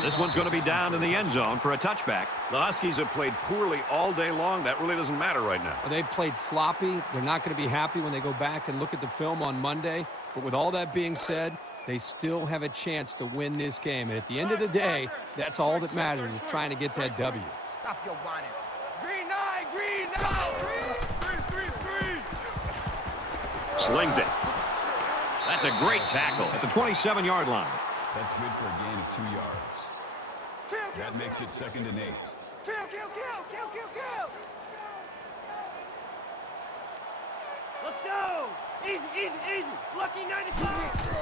This one's going to be down in the end zone for a touchback. The Huskies have played poorly all day long. That really doesn't matter right now. Well, they've played sloppy. They're not going to be happy when they go back and look at the film on Monday. But with all that being said, they still have a chance to win this game. And at the end of the day, that's all that matters, is trying to get that W. Stop your whining. Green eye, green eye. Green. Slings it. That's a great tackle at the 27-yard line. That's good for a gain of 2 yards. That makes it 2nd and 8. Kill. Let's go. Easy. Lucky 95.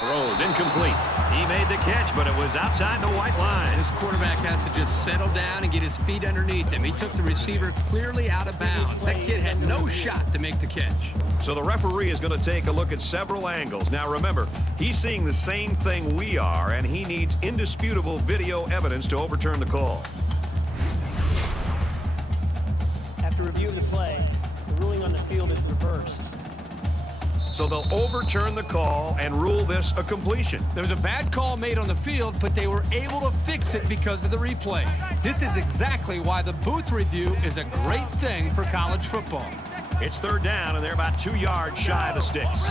Throws incomplete. He made the catch, but it was outside the white line. This quarterback has to just settle down and get his feet underneath him. He took the receiver clearly out of bounds. That kid had no shot to make the catch. So the referee is going to take a look at several angles. Now remember, he's seeing the same thing we are, and he needs indisputable video evidence to overturn the call. After review of the play, the ruling on the field is reversed. So they'll overturn the call and rule this a completion. There was a bad call made on the field, but they were able to fix it because of the replay. This is exactly why the booth review is a great thing for college football. It's 3rd down, and they're about 2 yards shy of the sticks.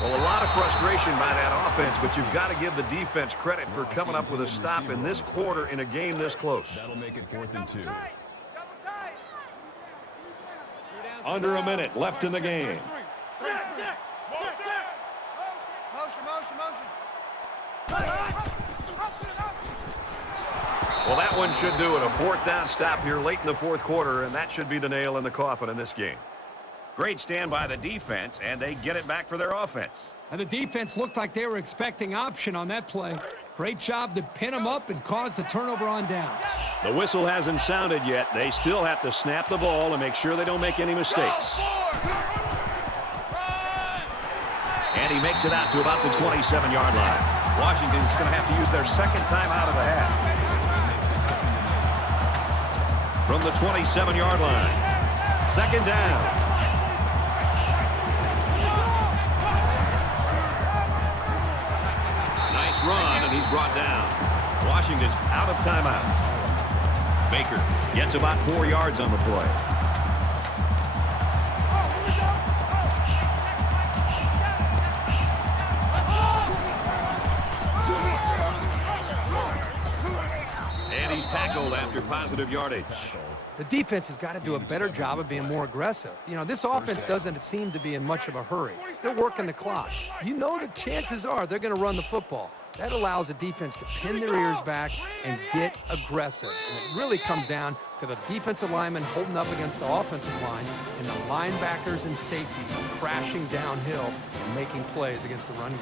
Well, a lot of frustration by that offense, but you've got to give the defense credit for coming up with a stop in this quarter in a game this close. That'll make it 4th and 2. Under a minute left in the game. Motion. Well, that one should do it. A 4th down stop here late in the fourth quarter, and that should be the nail in the coffin in this game. Great stand by the defense, and they get it back for their offense. And the defense looked like they were expecting option on that play. Great job to pin them up and cause the turnover on down. The whistle hasn't sounded yet. They still have to snap the ball and make sure they don't make any mistakes. And he makes it out to about the 27-yard line. Washington's going to have to use their 2nd time out of the half. From the 27-yard line. 2nd down. Run, and he's brought down. Washington's out of timeouts. Baker gets about 4 yards on the play. And he's tackled after positive yardage. The defense has got to do a better job of being more aggressive. You know, this offense doesn't seem to be in much of a hurry. They're working the clock. You know the chances are they're going to run the football. That allows the defense to pin their ears back and get aggressive. And it really comes down to the defensive linemen holding up against the offensive line and the linebackers and safeties crashing downhill and making plays against the run game.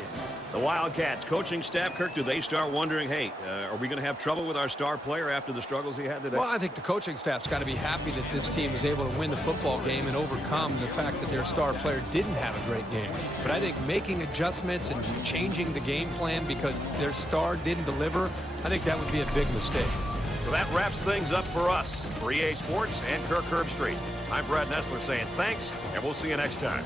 The Wildcats coaching staff, Kirk, do they start wondering, hey, are we going to have trouble with our star player after the struggles he had today? Well, I think the coaching staff's got to be happy that this team was able to win the football game and overcome the fact that their star player didn't have a great game. But I think making adjustments and changing the game plan because their star didn't deliver, I think that would be a big mistake. So that wraps things up for us. For EA Sports and Kirk Herbstreit, I'm Brad Nessler saying thanks, and we'll see you next time.